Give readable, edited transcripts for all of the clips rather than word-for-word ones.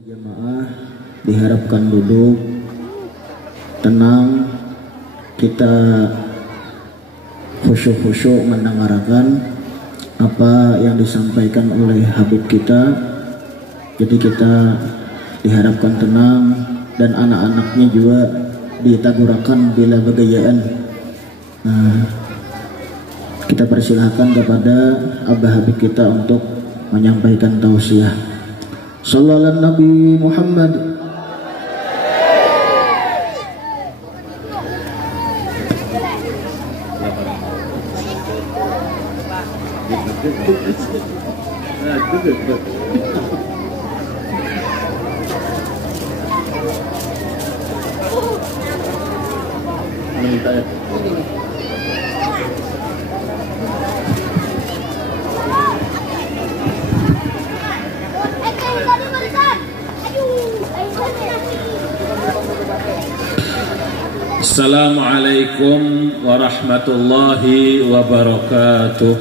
Jamaah diharapkan duduk tenang, kita khusyuk-khusyuk mendengarkan apa yang disampaikan oleh Habib kita. Jadi kita diharapkan tenang dan anak-anaknya juga ditagurakan bila begayaan. Kita persilahkan kepada Abah Habib kita untuk menyampaikan tausiah. Sallallahu Nabi Muhammad. Assalamualaikum warahmatullahi wabarakatuh.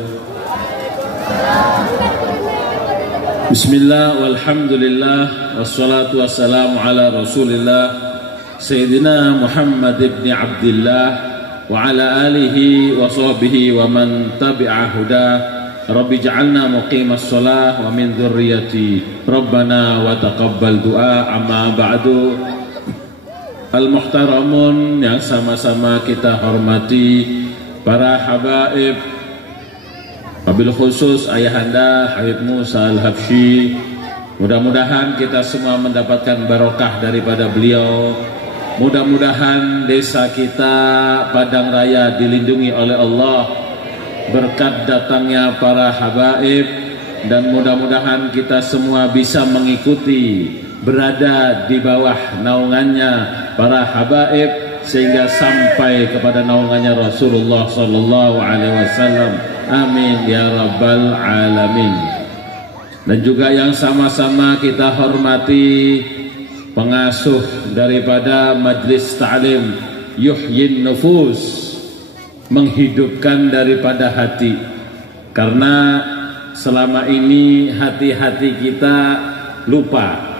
Bismillah walhamdulillah wassalatu wassalamu ala rasulillah Sayyidina Muhammad ibn Abdillah wa ala alihi wa sahbihi wa man tabi'a hudah. Rabbi ja'alna muqimas shalah wa min dzurriyyati Rabbana wa taqabbal du'a. Amma ba'du. Al-muhtaramun yang sama-sama kita hormati, para habaib, wabil khusus ayahanda Habib Musa Al-Habsyi. Mudah-mudahan kita semua mendapatkan barokah daripada beliau. Mudah-mudahan desa kita Padang Raya dilindungi oleh Allah berkat datangnya para habaib, dan mudah-mudahan kita semua bisa mengikuti, berada di bawah naungannya para habaib sehingga sampai kepada naungannya Rasulullah sallallahu alaihi wasallam. Amin ya rabbal alamin. Dan juga yang sama-sama kita hormati pengasuh daripada Majlis Ta'lim Yuhyin Nufus, menghidupkan daripada hati. Karena selama ini hati-hati kita lupa,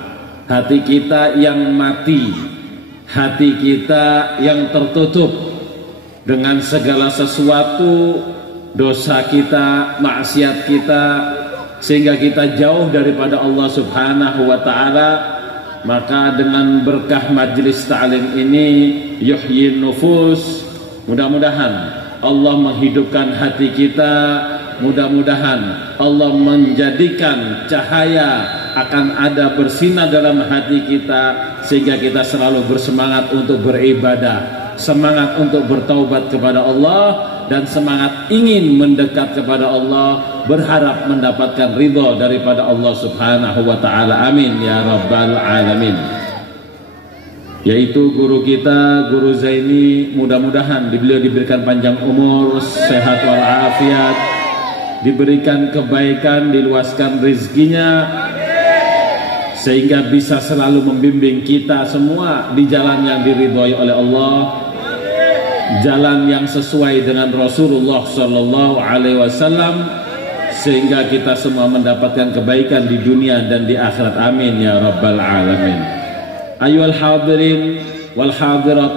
hati kita yang mati, hati kita yang tertutup dengan segala sesuatu, dosa kita, maksiat kita, sehingga kita jauh daripada Allah Subhanahu wa ta'ala. Maka dengan berkah Majlis Ta'lim ini Yuhyin Nufus, mudah-mudahan Allah menghidupkan hati kita, mudah-mudahan Allah menjadikan cahaya akan ada bersinar dalam hati kita, sehingga kita selalu bersemangat untuk beribadah, semangat untuk bertaubat kepada Allah, dan semangat ingin mendekat kepada Allah, berharap mendapatkan ridha daripada Allah Subhanahu wa ta'ala. Amin ya rabbal alamin. Yaitu guru kita, Guru Zaini, mudah-mudahan beliau diberikan panjang umur, sehat walafiat, diberikan kebaikan, diluaskan rezekinya, sehingga bisa selalu membimbing kita semua di jalan yang diridhoi oleh Allah, jalan yang sesuai dengan Rasulullah sallallahu alaihi wasallam, sehingga kita semua mendapatkan kebaikan di dunia dan di akhirat. Amin ya rabbal alamin. Ayyuhal hadirin wal hadirat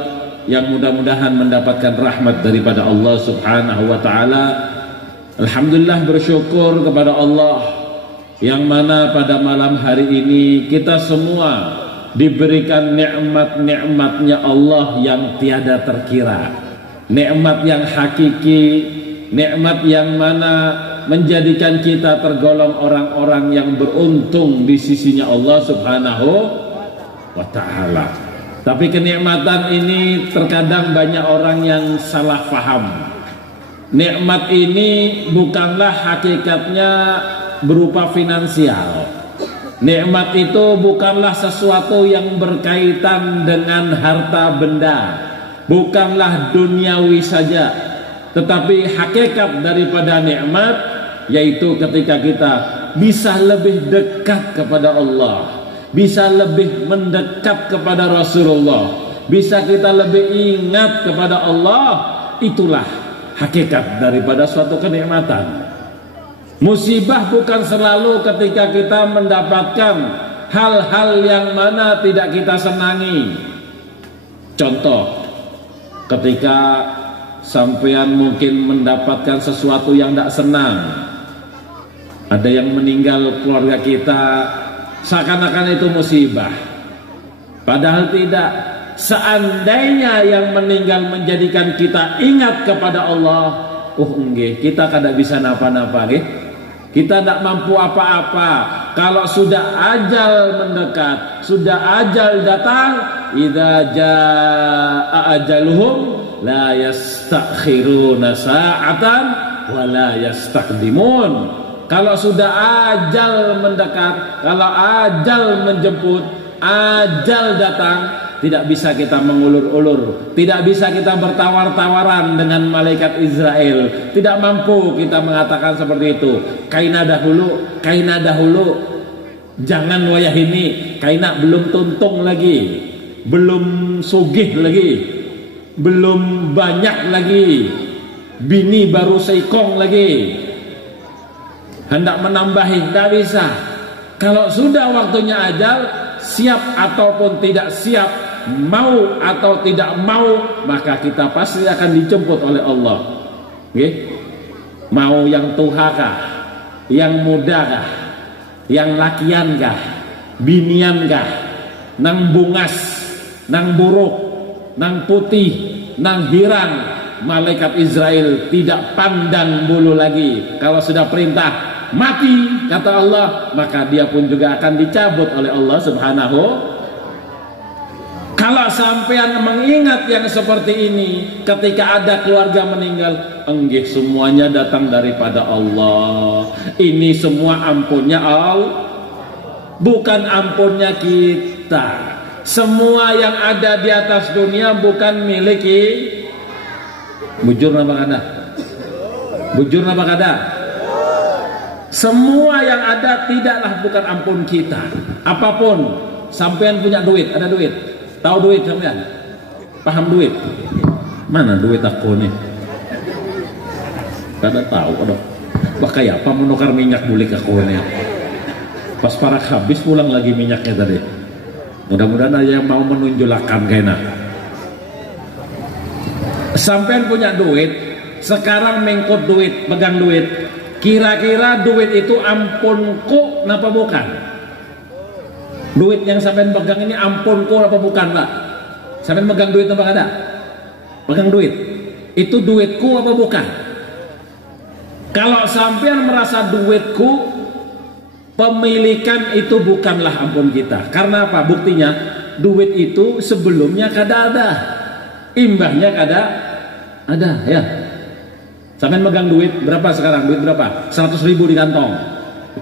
yang mudah-mudahan mendapatkan rahmat daripada Allah Subhanahu wa taala. Alhamdulillah, bersyukur kepada Allah yang mana pada malam hari ini kita semua diberikan nikmat-nikmatnya Allah yang tiada terkira, nikmat yang hakiki, nikmat yang mana menjadikan kita tergolong orang-orang yang beruntung di sisinya Allah Subhanahu wa ta'ala. Tapi kenikmatan ini terkadang banyak orang yang salah faham. Nikmat ini bukanlah hakikatnya berupa finansial. Nikmat itu bukanlah sesuatu yang berkaitan dengan harta benda, bukanlah duniawi saja. Tetapi hakikat daripada nikmat yaitu ketika kita bisa lebih dekat kepada Allah, bisa lebih mendekat kepada Rasulullah, bisa kita lebih ingat kepada Allah. Itulah hakikat daripada suatu kenikmatan. Musibah bukan selalu ketika kita mendapatkan hal-hal yang mana tidak kita senangi. Contoh, ketika sampean mungkin mendapatkan sesuatu yang tidak senang, ada yang meninggal keluarga kita, seakan-akan itu musibah, padahal tidak. Seandainya yang meninggal menjadikan kita ingat kepada Allah, kita kada bisa napa-napa, kita tidak mampu apa-apa. Kalau sudah ajal mendekat, sudah ajal datang, idza jaa ajaluhum la yastakhiruna sa'atan wa la yastaqdimun. Kalau sudah ajal mendekat, kalau ajal menjemput, ajal datang, tidak bisa kita mengulur-ulur, tidak bisa kita bertawar-tawaran dengan malaikat Israel, tidak mampu kita mengatakan seperti itu. Kaina dahulu, jangan wayah ini, kaina belum tuntung lagi, belum sugih lagi, belum banyak lagi, bini baru seikong lagi, hendak menambahi, tidak bisa. Kalau sudah waktunya ajal, siap ataupun tidak siap, mau atau tidak mau, maka kita pasti akan dijemput oleh Allah. Mau yang tuhakah, yang mudakah, yang lakiankah, biniankah, nang bungas, nang buruk, nang putih, nang hirang, malaikat Israel tidak pandang bulu lagi. Kalau sudah perintah mati, kata Allah, maka dia pun juga akan dicabut oleh Allah Subhanahu. Kalau sampean mengingat yang seperti ini, ketika ada keluarga meninggal, semuanya datang daripada Allah. Ini semua ampunnya Allah, bukan ampunnya kita. Semua yang ada di atas dunia bukan milik bujur napa kada? Bujur napa kada? Semua yang ada tidaklah bukan ampun kita. Apapun, sampean punya duit, ada duit. Tahu duit sampean? Paham duit? Mana duit aku nih? Kada tahu, aduh. Pakai apa menukar minyak bulik aku ini? Pas parak habis pulang lagi minyaknya tadi. Mudah-mudahan aja yang mau menunjulakan kayaknya. Sampean punya duit, sekarang mengkut duit, pegang duit. Kira-kira duit itu ampunku napa bukan? Duit yang sampean pegang ini ampunku apa bukan, Pak? Sampean pegang duit apa ada? Pegang duit. Itu duitku apa bukan? Kalau sampean merasa duitku, pemilikan itu bukanlah ampun kita. Karena apa? Buktinya duit itu sebelumnya kada ada, imbahnya kada ada, ya. Sampean megang duit berapa sekarang? Duit berapa? 100.000 di kantong.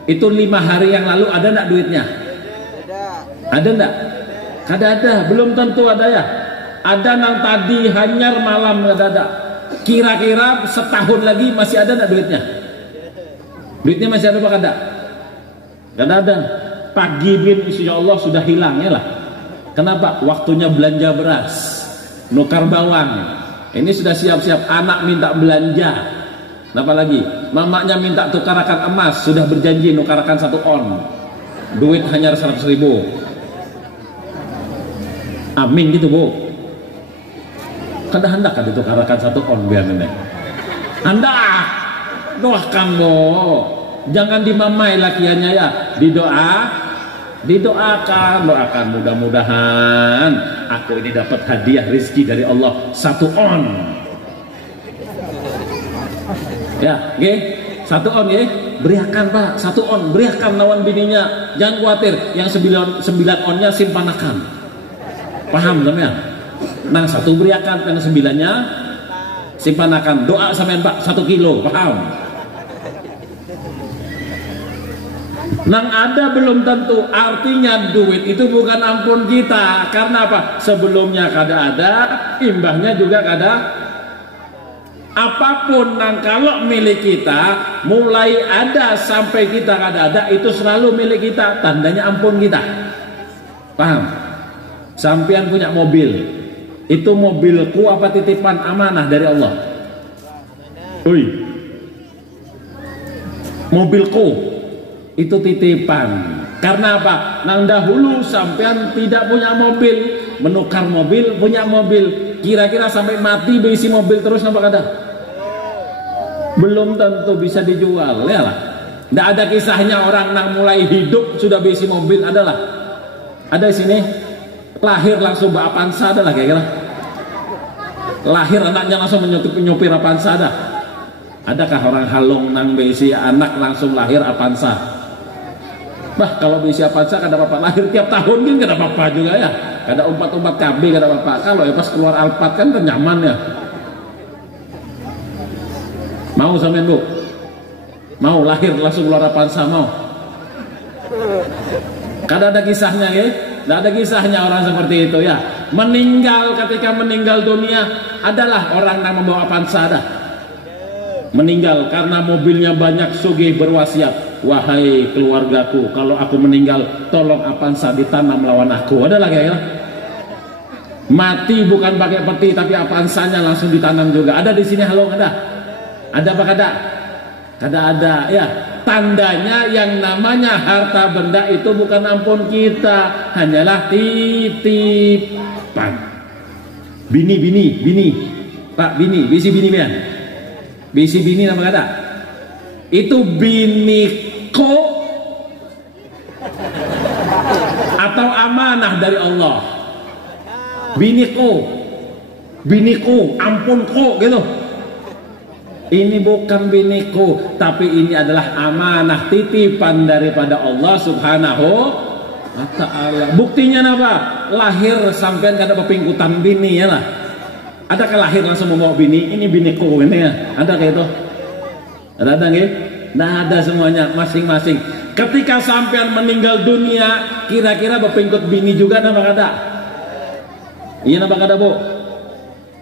Itu 5 hari yang lalu ada enggak duitnya? Ada enggak? Kada ada, belum tentu ada ya. Ada nang tadi hanyar malam kada ada. Kira-kira setahun lagi masih ada enggak duitnya? Duitnya masih ada apa kada? Kada ada. Pagi bin insya Allah sudah hilangnya lah. Kenapa? Waktunya belanja beras, nukar bawang. Ini sudah siap-siap, anak minta belanja. Kenapa lagi? Mamanya minta tukarakan emas, sudah berjanji nukarakan 1 on. Duit hanya 100.000. Amin gitu, Bu. Kada hendak kan ditukarakan 1 on biar nenek. Hendak. Doakan, Bu. Jangan dimamai lakiannya ya. Didoakan, doakan mudah-mudahan aku ini dapat hadiah rezeki dari Allah 1 on. Ya, nggih. 1 on nggih. Beriakan, Pak, 1 on, beriakan lawan bininya. Jangan khawatir, yang 9 onnya simpanakan. Paham sampean? Nah, 1 beriakan, yang 9-nya simpanakan. Doa sampean, Pak, 1 kilo, paham? Nang ada belum tentu, artinya duit itu bukan ampun kita. Karena apa? Sebelumnya kada ada, imbahnya juga kada. Apapun nang kalau milik kita, mulai ada sampai kita kada ada, itu selalu milik kita. Tandanya ampun kita. Paham? Sampean punya mobil, itu mobilku apa titipan amanah dari Allah? Mobilku itu titipan. Karena apa? Nang dahulu sampean tidak punya mobil, menukar mobil, punya mobil. Kira-kira sampai mati berisi mobil terus nampak ada? Belum tentu bisa dijual, ya lah. Tidak ada kisahnya orang nang mulai hidup sudah berisi mobil, adalah. Ada di sini lahir langsung bawa Avanza, adalah kira-kira. Lahir anaknya langsung menyopir Avanza, ada. Adakah orang halong nang berisi anak langsung lahir Avanza? Bah, kalau berisi Avanza kada apa-apa, lahir tiap tahun kan kada apa-apa juga ya. Kada umpat-umpat KB kada apa-apa. Kalau ya pas keluar Alphard kan nyaman ya. Mau sampean Bu? Mau lahir langsung keluar Avanza, mau? Kada ada kisahnya ya? Tidak ada kisahnya orang seperti itu ya. Meninggal, ketika meninggal dunia adalah orang yang membawa Avanza ada. Meninggal karena mobilnya banyak, sugih berwasiat, wahai keluargaku, kalau aku meninggal tolong Avanza ditanam lawan aku. Ada lagi ya? Mati bukan pakai peti tapi Avanzanya langsung ditanam juga. Ada di sini halong, ada? Ada apa kada? Kada ada ya. Tandanya yang namanya harta benda itu bukan ampun kita, hanyalah titipan. Bini Pak, bisi bini pian. Bisi bini nama kata itu biniko atau amanah dari Allah. Biniko ampunku gitu. Ini bukan biniko, tapi ini adalah amanah, titipan daripada Allah Subhanahu wa ta'ala. Buktinya apa? Lahir sampean kada pepingkutan bini ya lah. Adakah lahir langsung membawa bini? Ini biniko ini ya. Ada kayak itu? Ada nggih? Nah, ada semuanya masing-masing. Ketika sampean meninggal dunia, kira-kira pepingkut bini juga nama kada? Iya nama kada, Bu?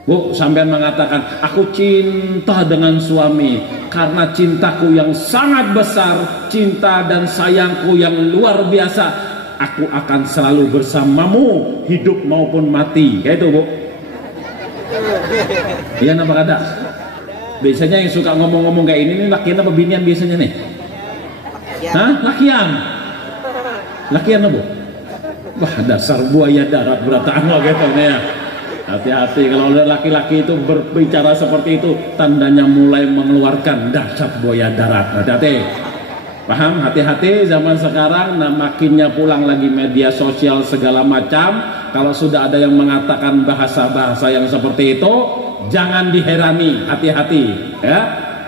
Bu, sampean mengatakan, aku cinta dengan suami karena cintaku yang sangat besar, cinta dan sayangku yang luar biasa. Aku akan selalu bersamamu, hidup maupun mati. Kayak itu, Bu. Iya, nama kada. Biasanya yang suka ngomong-ngomong kayak ini lakian apa binian biasanya nih? Hah? Lakian? Lakian apa, Bu? Wah, dasar buaya darat beratangga gitu nih ya. Hati-hati kalau laki-laki itu berbicara seperti itu, tandanya mulai mengeluarkan dahsyat buaya darat. Hati-hati. Paham? Hati-hati zaman sekarang, nah makinnya pulang lagi media sosial segala macam. Kalau sudah ada yang mengatakan bahasa-bahasa yang seperti itu, jangan diherani, hati-hati ya.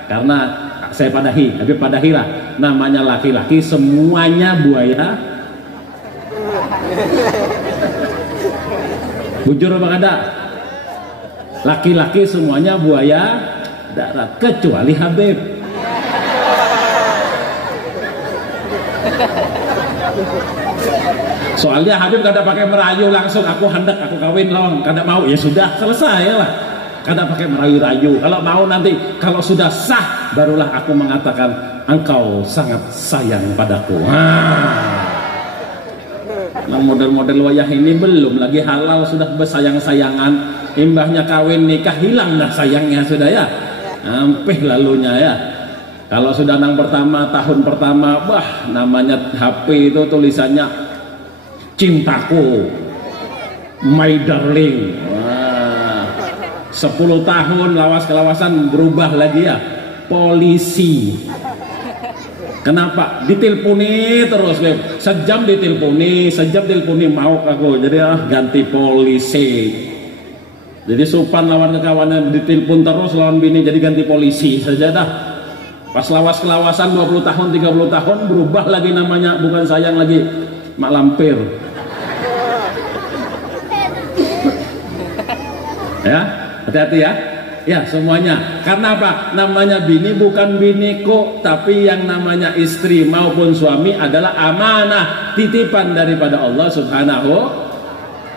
Karena saya padahira, namanya laki-laki semuanya buaya. Bujur apa kada? Laki-laki semuanya buaya darat kecuali Habib. Soalnya Habib kada pakai merayu langsung, aku hendak aku kawin lawan, kada mau ya sudah selesai lah. Kada pakai merayu-rayu. Kalau mau nanti kalau sudah sah barulah aku mengatakan engkau sangat sayang padaku. Nah, model-model wayah ini belum lagi halal sudah bersayang-sayangan, imbahnya kawin nikah hilang dah sayangnya sudah ya. Hampir lalunya ya. Kalau sudah nang pertama, tahun pertama, bah namanya HP itu tulisannya cintaku, my darling. Wah, 10 tahun lawas-kelawasan berubah lagi ya, polisi. Kenapa? Diteleponi terus, Beb. Sejam diteleponi, mau aku. Jadi ganti polisi. Jadi Supan lawan kawannya ditelepon terus lawan bini, jadi ganti polisi saja dah. Pas lawas-kelawasan 20 tahun, 30 tahun berubah lagi namanya, bukan sayang lagi, mak lampir. Ya, hati-hati ya. Ya semuanya. Karena apa? Namanya bini bukan biniko, tapi yang namanya istri maupun suami adalah amanah, titipan daripada Allah Subhanahu.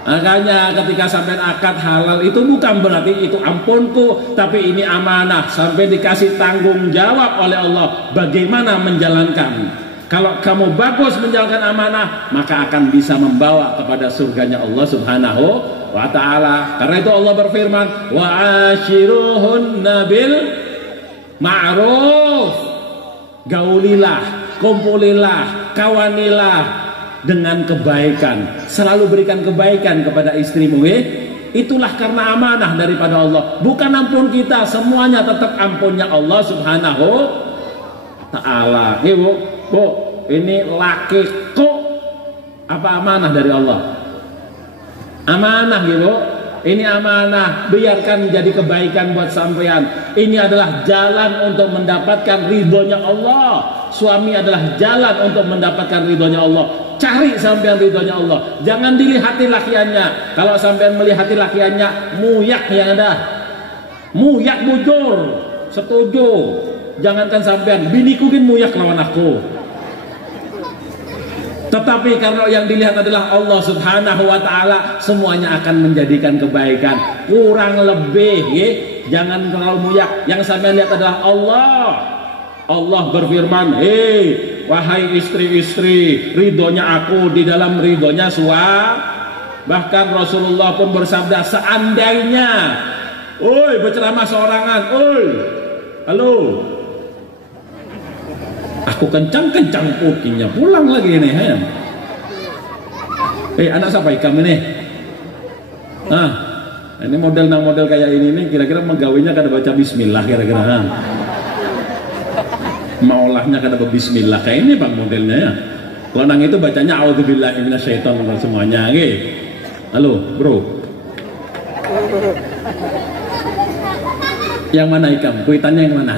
Makanya ketika sampai akad halal itu bukan berarti itu ampunku, tapi ini amanah, sampai dikasih tanggung jawab oleh Allah bagaimana menjalankan. Kalau kamu bagus menjalankan amanah, maka akan bisa membawa kepada surganya Allah Subhanahu wa ta'ala. Karena itu Allah berfirman, wa ashiruhunna bil ma'ruf, gaulilah kumpulilah, kawanilah dengan kebaikan. Selalu berikan kebaikan kepada istrimu, itulah karena amanah daripada Allah. Bukan ampun kita, semuanya tetap ampunnya Allah Subhanahu Ta'ala. Bu, ini laki kok apa amanah dari Allah? Amanah, Bu. Ini amanah, biarkan jadi kebaikan buat sampean. Ini adalah jalan untuk mendapatkan ridhonya Allah. Suami adalah jalan untuk mendapatkan ridhonya Allah. Cari sampean ridhonya Allah. Jangan dilihati lakiannya. Kalau sampean melihati lakiannya, muyak yang ada. Muyak bujur. Setuju. Jangankan sampean, biniku kan muyak lawan aku. Tetapi karena yang dilihat adalah Allah Subhanahu wa Ta'ala, semuanya akan menjadikan kebaikan. Kurang lebih, jangan terlalu muyak. Yang saya lihat adalah Allah. Allah berfirman, wahai istri-istri, ridhonya aku di dalam ridhonya suami. Bahkan Rasulullah pun bersabda, seandainya, berceramah seorangan, halo, aku kencang-kencang putingnya, pulang lagi nih. Anak siapa ikam ini? Ini model kayak ini nih, kira-kira menggawainya kada baca bismillah kira-kira. Maulahnya kada bismillah kayak ini bang modelnya ya. Kalau nang itu bacanya auzubillahi minasyaitonir semuanya, Halo, bro. Yang mana ikam? Kuitannya yang mana?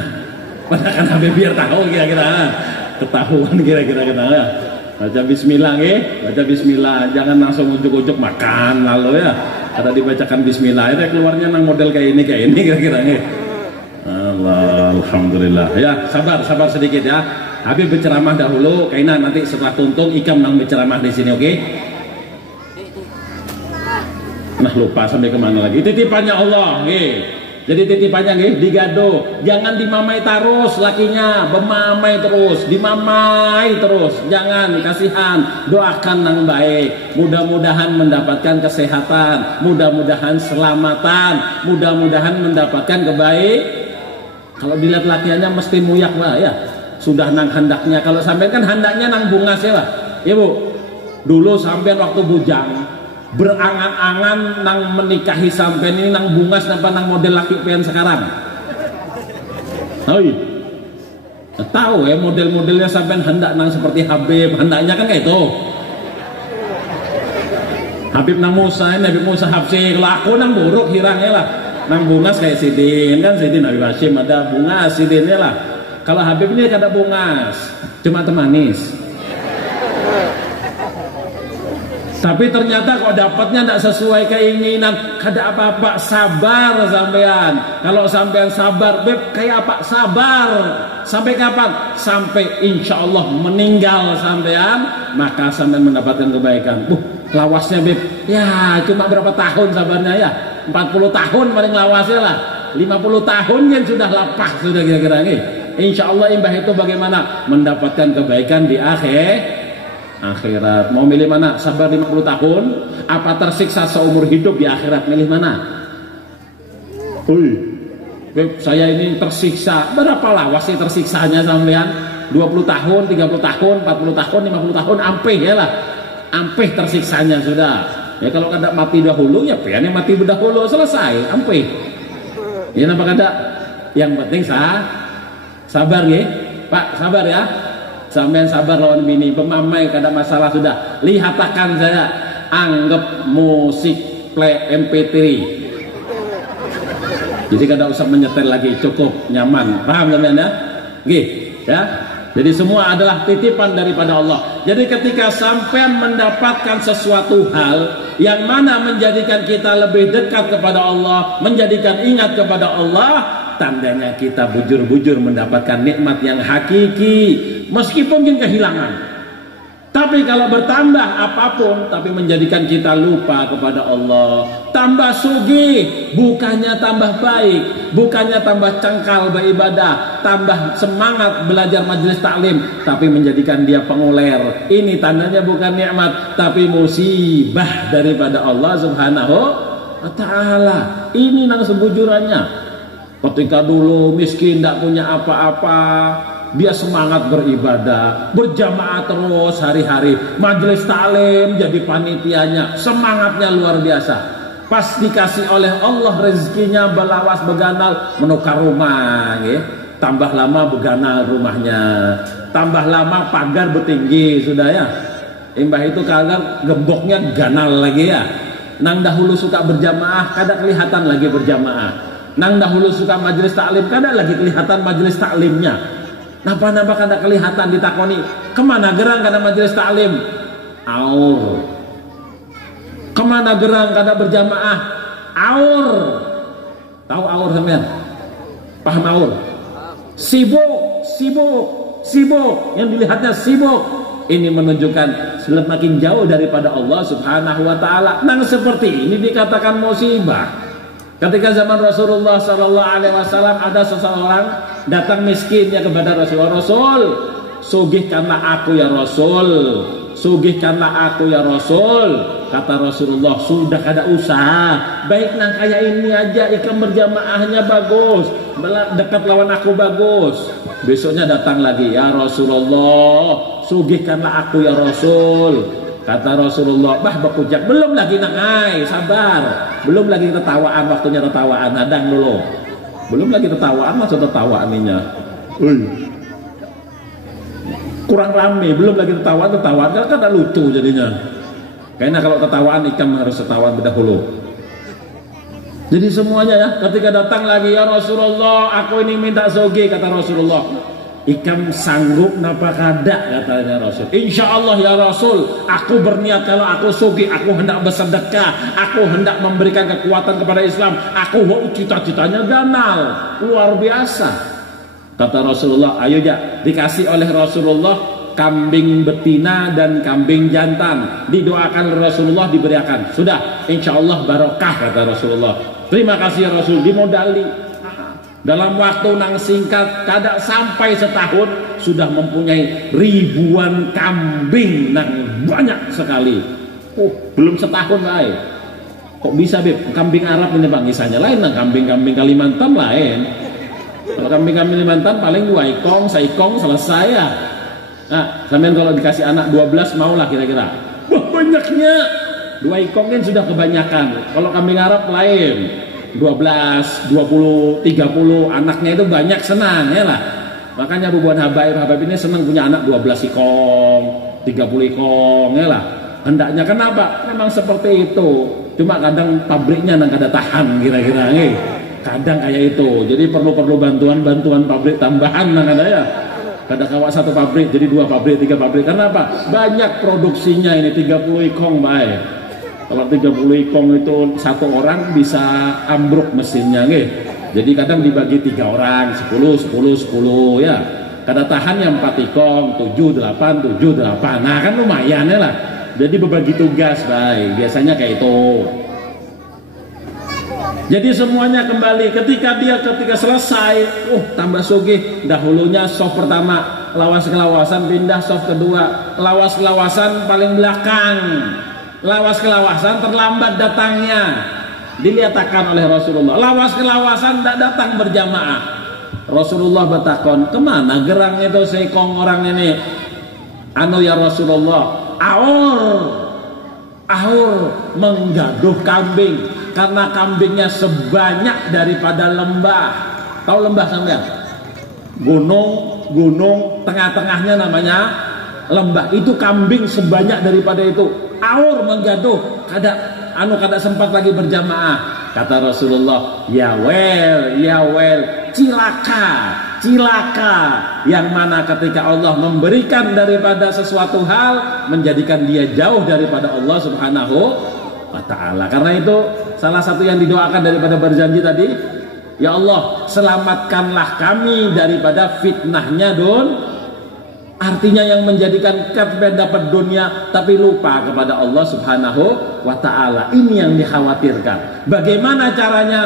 Padahal kan biar tahu kira-kira, ketahuan kira-kira kita. Baca bismillah, baca bismillah, jangan langsung ujuk-ujuk makan lalu ya. Ada dibacakan bismillah, itu keluarnya nang model kayak ini kira-kira. Alhamdulillah. Ya, sabar sedikit ya. Habib berceramah dahulu, kayaknya nanti setelah tuntung ikam nang berceramah di sini, oke? Nah lupa sampai kemana lagi? Titipannya Allah, Jadi titipannya digado, jangan dimamai terus lakinya, bemamai terus, dimamai terus, jangan, kasihan. Doakan yang baik, mudah-mudahan mendapatkan kesehatan, mudah-mudahan selamatan, mudah-mudahan mendapatkan kebaikan. Kalau dilihat lakiannya mesti muyak lah ya, sudah nang handaknya. Kalau sampai kan handaknya nang bungas ya lah, Bu. Dulu sampean waktu bujang berangan-angan nang menikahi sampean ini nang bungas napa nang model laki pian sekarang. Tahu ya model-modelnya sampean hendak nang seperti Habib, hendaknya kan kayak itu. Habib nang Musa, Habib Musa Habsi, kalau aku nang buruk hirangnya lah. Nang bungas kayak Sidin kan, Sidin Habib Hashim ada bungas Sidinnya lah. Kalau Habib ini kada bungas, cuma temanis. Tapi ternyata kok dapatnya tidak sesuai keinginan, kada apa-apa, sabar sampean. Kalau sampean sabar, Beb, kayak apa? Sabar. Sampai kapan? Sampai insya Allah meninggal sampean, maka sampean mendapatkan kebaikan. Lawasnya Beb, ya cuma berapa tahun sabarnya ya? 40 tahun paling lawasnya lah. 50 tahun yang sudah lapah sudah kira-kira ini. Insya Allah imbah itu bagaimana? Mendapatkan kebaikan di akhirat. Mau milih mana? Sabar 50 tahun apa tersiksa seumur hidup di akhirat? Milih mana? Saya ini tersiksa. Berapa lawas sih tersiksanya sampean? 20 tahun, 30 tahun, 40 tahun, 50 tahun, ampeh ya lah. Ampeh tersiksanya sudah. Ya kalau kada mati dahulu ya pian yang mati dahulu, selesai, ampeh. Ya nampak kada? Yang penting sabar ya. Pak, sabar ya. Sampean sabar lawan bini, pemamai kada masalah sudah. Lihatakan saya, anggap musik play MP3. Jadi kada usah menyetel lagi, cukup nyaman. Paham sampean ya? Ya. Jadi semua adalah titipan daripada Allah. Jadi ketika sampean mendapatkan sesuatu hal yang mana menjadikan kita lebih dekat kepada Allah, menjadikan ingat kepada Allah, tandanya kita bujur-bujur mendapatkan nikmat yang hakiki, meskipun mungkin kehilangan. Tapi kalau bertambah apapun, tapi menjadikan kita lupa kepada Allah, tambah sugih, bukannya tambah baik, bukannya tambah cengkal beribadah, tambah semangat belajar majelis taklim, tapi menjadikan dia penguler. Ini tandanya bukan nikmat, tapi musibah daripada Allah Subhanahu wa Ta'ala. Ini nang sebujurannya. Ketika dulu miskin, tidak punya apa-apa, dia semangat beribadah, berjamaah terus hari-hari, majelis taklim jadi panitianya, semangatnya luar biasa. Pas dikasih oleh Allah rezekinya belawas beganal menukar rumah, ya. Tambah lama beganal rumahnya, tambah lama pagar bertinggi sudah ya. Imbah itu kagar gemboknya ganal lagi ya. Nang dahulu suka berjamaah, kada kelihatan lagi berjamaah. Nang dahulu suka majelis taklim, kada lagi kelihatan majelis taklimnya. Napa-napa kada kelihatan ditakoni, kemana gerang kada majelis taklim? Aur. Kemana gerang kada berjamaah? Aur. Tahu aur sampean? Paham aur? Sibuk, sibuk, sibuk. Yang dilihatnya sibuk. Ini menunjukkan semakin jauh daripada Allah Subhanahu wa taala. Nang seperti ini dikatakan musibah. Ketika zaman Rasulullah sallallahu alaihi wasallam ada seseorang datang miskinnya kepada Rasulullah, Rasul, sugihkanlah aku ya Rasul, sugihkanlah aku ya Rasul. Kata Rasulullah, sudah kada usah, baik nang kayak ini aja, ikam berjamaahnya bagus, dekat lawan aku bagus. Besoknya datang lagi, ya Rasulullah, sugihkanlah aku ya Rasul. Kata Rasulullah, bah bakujak, belum lagi nangai, sabar, belum lagi tertawaan, waktunya tertawaan, hadang dulu. Belum lagi tertawaan, langsung tertawaan ininya. Kurang rame, belum lagi tertawaan kan ada lucu jadinya. Kayaknya kalau tertawaan ikan harus tertawaan berdahulu. Jadi semuanya ya, ketika datang lagi, ya Rasulullah, aku ini minta soge, kata Rasulullah. Ikam sanggup napa kada, katanya Rasul. Insya Allah ya Rasul, aku berniat kalau aku sugi, aku hendak bersedekah, aku hendak memberikan kekuatan kepada Islam, aku cita-citanya ganal, luar biasa. Kata Rasulullah, ayo ya, dikasih oleh Rasulullah kambing betina dan kambing jantan, didoakan Rasulullah, diberikan. Sudah, insya Allah barokah, kata Rasulullah. Terima kasih ya Rasul, dimodali. Dalam waktu nang singkat, kada sampai setahun sudah mempunyai ribuan kambing nang banyak sekali. Oh, belum setahun baik. Kok bisa Beb? Kambing Arab ini Bang, misalnya lain nang kambing-kambing Kalimantan lain. Kalau kambing-kambing Kalimantan paling 2 ekong, seekong selesai ya. Nah, sampean kalau dikasih anak 12 maulah kira-kira. Wah, banyaknya. 2 ekong kan sudah kebanyakan. Kalau kambing Arab lain. 12, 20, 30 anaknya itu banyak, senang ya lah. Makanya bubuan habaib ini senang punya anak 12 ekong, 30 ekong ya lah. Hendaknya kenapa? Memang seperti itu. Cuma kadang pabriknya nang kada tahan kira-kira nih. Kadang kayak itu. Jadi perlu bantuan pabrik tambahan nang ada ya. Kada kawak 1 pabrik jadi 2 pabrik, 3 pabrik. Kenapa? Banyak produksinya ini 30 ekong baik. Kalau 30 ekong itu 1 orang bisa ambruk mesinnya nggih. Jadi kadang dibagi 3 orang, 10 ya. Kada tahan yang 4 ekong, 7, 8, 7, 8. Nah kan lumayan ya lah. Jadi berbagi tugas baik. Biasanya kayak itu. Jadi semuanya kembali ketika selesai, tambah sugih. Dahulunya soft pertama, lawas kelawasan, pindah soft kedua, lawas kelawasan paling belakang. Lawas kelawasan terlambat datangnya, dilihatkan oleh Rasulullah. Lawas kelawasan tidak datang berjamaah. Rasulullah bertakon, kemana gerang itu seekong orang ini? Anu ya Rasulullah, aur menggaduh kambing, karena kambingnya sebanyak daripada lembah. Tahu lembah sampean? Gunung, tengah-tengahnya namanya lembah. Itu kambing sebanyak daripada itu. Aur menggaduh, kada sempat lagi berjamaah. Kata Rasulullah, ya wel, cilaka yang mana ketika Allah memberikan daripada sesuatu hal menjadikan dia jauh daripada Allah Subhanahu wa taala. Karena itu salah satu yang didoakan daripada berjanji tadi, ya Allah, selamatkanlah kami daripada fitnahnya Artinya yang menjadikan kita dapat dunia tapi lupa kepada Allah Subhanahu wa taala. Ini yang dikhawatirkan. Bagaimana caranya?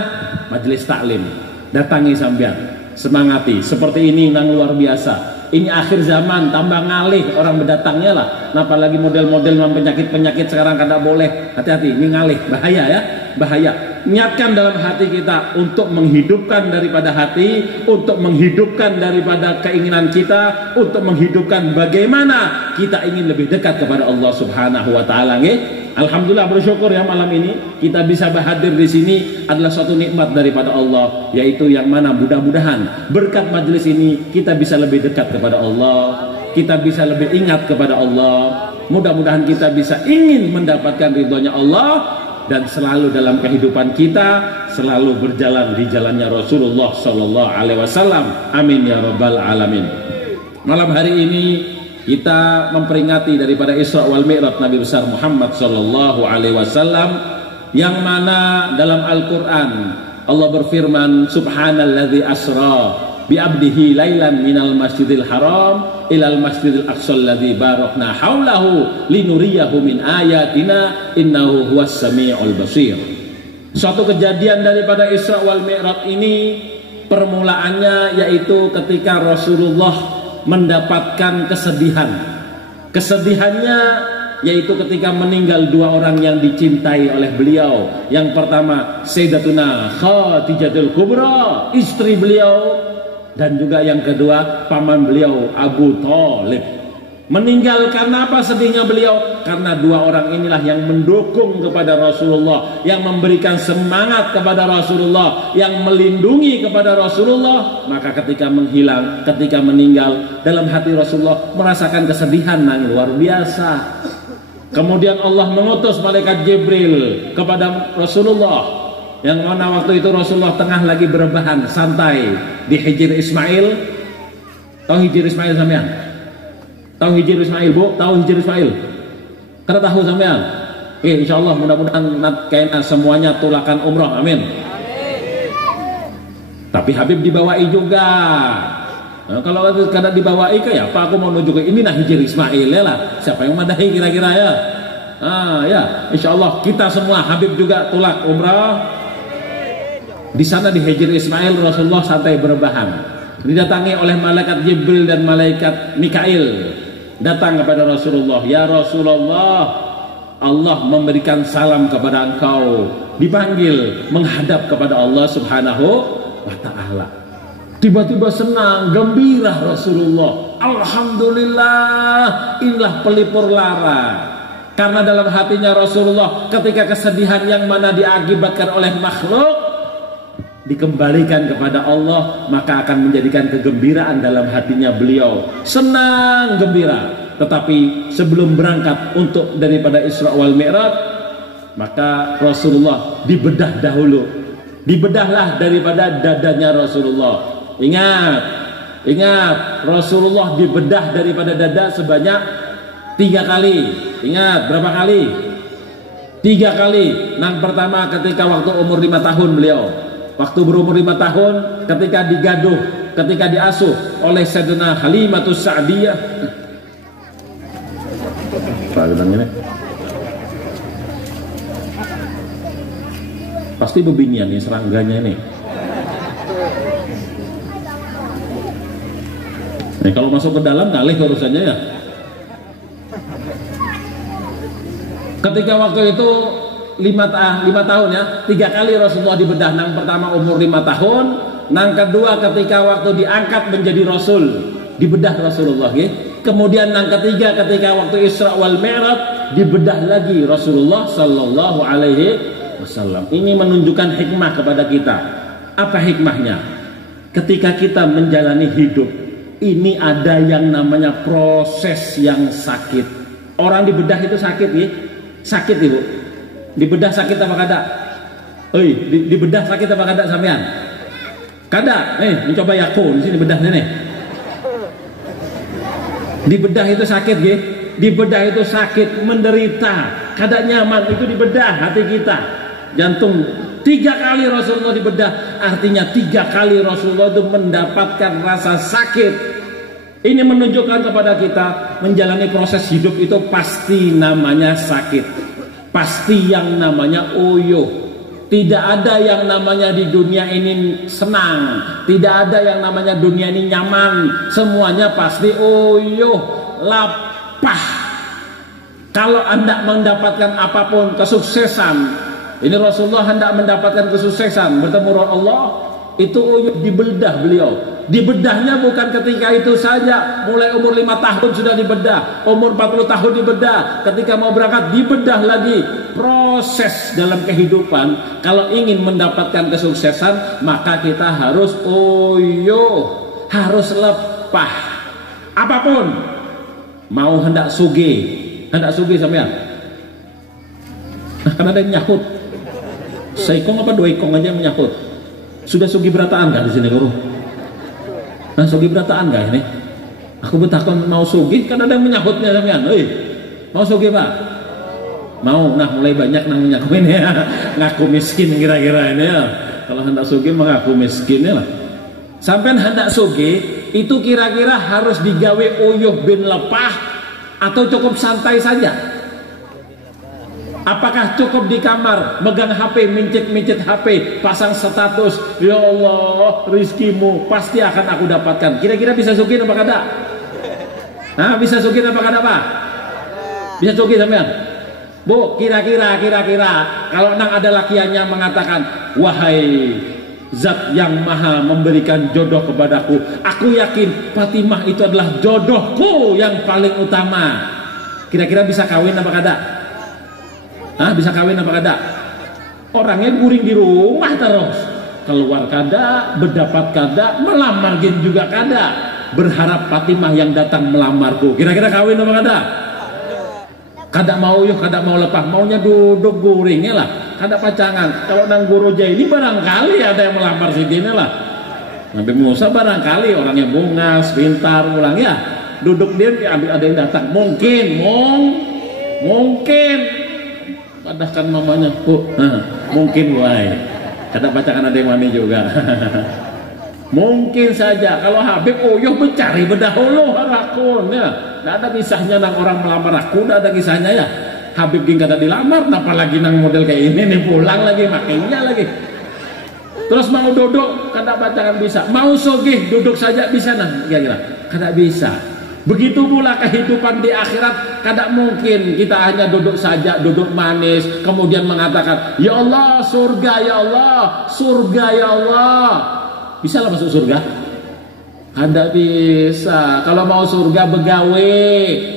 Majelis taklim. Datangi sampean, semangati. Seperti ini yang luar biasa. Ini akhir zaman, tambah ngalih orang berdatangnya lah. Apalagi model-model penyakit-penyakit sekarang kada boleh. Hati-hati, ini ngalih, bahaya ya, bahaya. niatkan dalam hati kita untuk menghidupkan daripada hati, untuk menghidupkan daripada keinginan kita, untuk menghidupkan bagaimana kita ingin lebih dekat kepada Allah Subhanahu wa taala nggih. Alhamdulillah, bersyukur ya malam ini kita bisa hadir di sini adalah suatu nikmat daripada Allah, yaitu yang mana mudah-mudahan berkat majelis ini kita bisa lebih dekat kepada Allah, kita bisa lebih ingat kepada Allah, mudah-mudahan kita bisa ingin mendapatkan ridhonya Allah dan selalu dalam kehidupan kita selalu berjalan di jalannya Rasulullah Sallallahu Alaihi Wasallam. Amin ya Rabbal Alamin. Malam hari ini kita memperingati daripada Isra wal Mi'raj Nabi besar Muhammad Sallallahu Alaihi Wasallam, yang mana dalam Al-Quran Allah berfirman, Subhanalladzi asra bi abdihi lailan minal masjidil haram ilal masjidil aqsa alladzi barakna haulahu linuriyahu min ayatina innahu huwas samiul basir. Suatu kejadian daripada Isra wal Mi'raj ini permulaannya yaitu ketika Rasulullah mendapatkan kesedihan. Kesedihannya yaitu ketika meninggal dua orang yang dicintai oleh beliau. Yang pertama Sayyidatuna Khadijatul Kubra, istri beliau, dan juga yang kedua paman beliau Abu Thalib. Meninggal karena apa sedihnya beliau? Karena dua orang inilah yang mendukung kepada Rasulullah, yang memberikan semangat kepada Rasulullah, yang melindungi kepada Rasulullah. Maka ketika menghilang, ketika meninggal, dalam hati Rasulullah merasakan kesedihan yang luar biasa. Kemudian Allah mengutus malaikat Jibril kepada Rasulullah, yang mana waktu itu Rasulullah tengah lagi berebahan santai di Hijr Ismail. Tahu Hijr Ismail sampean? Tahu Hijr Ismail, Bu? Tahu Hijr Ismail? Karena tahu sampean? Insyaallah mudah-mudahan kayaknya semuanya tulakan umroh, amin. Tapi Habib dibawai juga. Nah, kalau karena dibawai ke ya, Pak aku mau nunjuk ini nah Hijr Ismail ya lah. Siapa yang madahi kira-kira ya? Ya, insyaallah kita semua Habib juga tulak umrah. Di sana di Hijr Ismail Rasulullah santai berebahan. Didatangi oleh malaikat Jibril dan malaikat Mikail. Datang kepada Rasulullah, ya Rasulullah, Allah memberikan salam kepada engkau. Dipanggil menghadap kepada Allah Subhanahu wa ta'ala. Tiba-tiba senang, gembira Rasulullah. Alhamdulillah, inilah pelipur lara. Karena dalam hatinya Rasulullah ketika kesedihan yang mana diakibatkan oleh makhluk dikembalikan kepada Allah, maka akan menjadikan kegembiraan dalam hatinya beliau. Senang, gembira. Tetapi sebelum berangkat untuk daripada Isra wal Mi'raj, maka Rasulullah dibedah dahulu. Dibedahlah daripada dadanya Rasulullah. Ingat, Rasulullah dibedah daripada dada sebanyak 3 kali. Ingat, berapa kali? 3 kali. Yang pertama ketika waktu umur 5 tahun beliau. Waktu berumur 5 tahun ketika digaduh, ketika diasuh oleh Sayyidina Halimatus Sa'diyah. Pasti bebinian nih serangganya nih. Nih kalau masuk ke dalam ngalih urusannya ya. Ketika waktu itu 5 tahun ya, 3 kali Rasulullah dibedah. Yang pertama umur 5 tahun, yang kedua ketika waktu diangkat menjadi Rasul, dibedah Rasulullah ya. Kemudian yang ketiga ketika waktu Isra wal Mi'raj dibedah lagi Rasulullah Sallallahu Alaihi Wasallam. Ini menunjukkan hikmah kepada kita. Apa hikmahnya? Ketika kita menjalani hidup ini ada yang namanya proses yang sakit. Orang dibedah itu sakit ya, sakit ibu. Dibedah sakit apa kada? Dibedah sakit apa kada sampean? Kada. Mencoba yaku di sini bedahnya nih. Dibedah itu sakit ya. Dibedah itu sakit, menderita, kada nyaman, itu dibedah hati kita. Jantung 3 kali Rasulullah dibedah, artinya 3 kali Rasulullah itu mendapatkan rasa sakit. Ini menunjukkan kepada kita menjalani proses hidup itu pasti namanya sakit. Pasti yang namanya uyuh. Tidak ada yang namanya di dunia ini senang. Tidak ada yang namanya dunia ini nyaman. Semuanya pasti uyuh, lapah. Kalau Anda mendapatkan apapun kesuksesan, Ini Rasulullah hendak mendapatkan kesuksesan bertemu Allah, itu uyuh dibedah beliau. Dibedahnya bukan ketika itu saja, mulai umur 5 tahun sudah dibedah, umur 40 tahun dibedah, ketika mau berangkat dibedah lagi. Proses dalam kehidupan, kalau ingin mendapatkan kesuksesan, maka kita harus uyuh, harus lepah. Apapun, mau hendak sugih sampean. Nah, kan ada yang nyahut. Seikong apa 2 ikong aja yang menyahut. Sudah sugih berataan gak di sini, Guru? Nah, sugih berataan gak ini? Aku bertakon mau sugih, kan ada yang menyahutnya sampean. Mau sugih, Pak? Mau. Nah, mulai banyak nang menyakuin ya. Ngaku miskin kira-kira ini ya. Kalau hendak sugih mengaku miskin ya lah. Sampean hendak sugih itu kira-kira harus digawe uyuh bin lepah atau cukup santai saja? Apakah cukup di kamar megang HP, mincit-mincit HP, pasang status, ya Allah rizkimu pasti akan aku dapatkan? Kira-kira bisa sugih apa kada? Nah, bisa sugih apa kada, Pak? Bisa sugih sampean? Bu, kira-kira kalau nang ada lakiannya mengatakan, wahai Zat yang maha memberikan jodoh kepadaku, aku yakin Fatimah itu adalah jodohku yang paling utama. Kira-kira bisa kawin apa kada? Bisa kawin apa kada? Orangnya guring di rumah terus, keluar kada, berdapat kada, melamar juga kada. Berharap Fatimah yang datang melamarku. Kira-kira kawin apa kada? Kada mau yuk, kada mau lepah, maunya duduk guringnya lah, kada pacangan. Kalau nang Guruja ini barangkali ada yang melamar sidine lah. Nabi Musa barangkali orangnya bungas, pintar, ulang ya. Duduk dia ada yang datang, mungkin. Padahkan mamanya, mungkin wae. Kada pacangan ada yang wani juga. Mungkin saja. Kalau Habib uyuh mencari berdahulu harakun ya. Tidak ada kisahnya nang orang melamar aku, tidak ada kisahnya ya. Habib ging kada dilamar, apalagi nang model kayak ini nih pulang lagi makainya lagi. Terus mau duduk kada pacangan bisa, mau sugih duduk saja bisa nah kira-kira kada bisa. Begitu pula kehidupan di akhirat, kada mungkin kita hanya duduk saja, duduk manis kemudian mengatakan ya Allah surga, ya Allah surga, ya Allah. Bisa lah masuk surga? Kada bisa. Kalau mau surga begawe,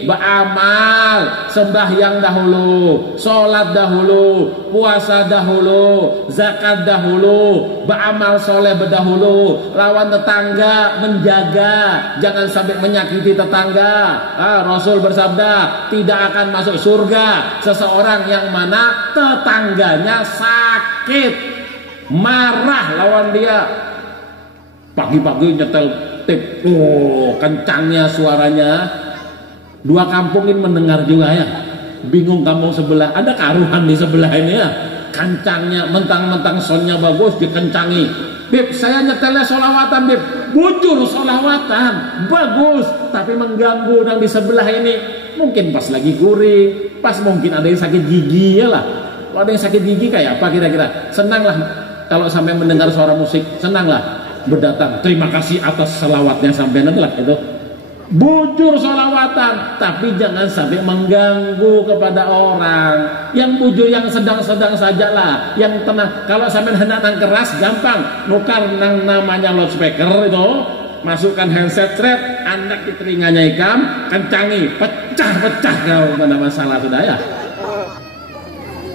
beramal, sembahyang dahulu, sholat dahulu, puasa dahulu, zakat dahulu, beramal soleh berdahulu, lawan tetangga menjaga, jangan sampai menyakiti tetangga. Rasul bersabda, tidak akan masuk surga seseorang yang mana tetangganya sakit, marah lawan dia. Pagi-pagi nyetel tip, kencangnya suaranya. Dua kampung ini mendengar juga ya. Bingung kampung sebelah, ada kearuhan di sebelah ini ya. Kencangnya, mentang-mentang soundnya bagus dikencangi. Bib, saya nyetelnya solawatan, Bib. Bujur solawatan, bagus, tapi mengganggu yang di sebelah ini. Mungkin pas lagi gurih, pas mungkin ada yang sakit gigi ya lah. Kalau ada yang sakit gigi kayak apa kira-kira? Senanglah kalau sampai mendengar suara musik, senanglah berdatang. Terima kasih atas selawatnya sampai nanti lah itu. Bujur solawatan, tapi jangan sampai mengganggu kepada orang. Yang bujur yang sedang-sedang sajalah, yang tenang. Kalau sampai hendak nang keras gampang, nukar nang namanya loudspeaker itu, masukkan handset thread, anak di telinganya ikam, kencangi, pecah-pecah kalau ada masalah sudah ya.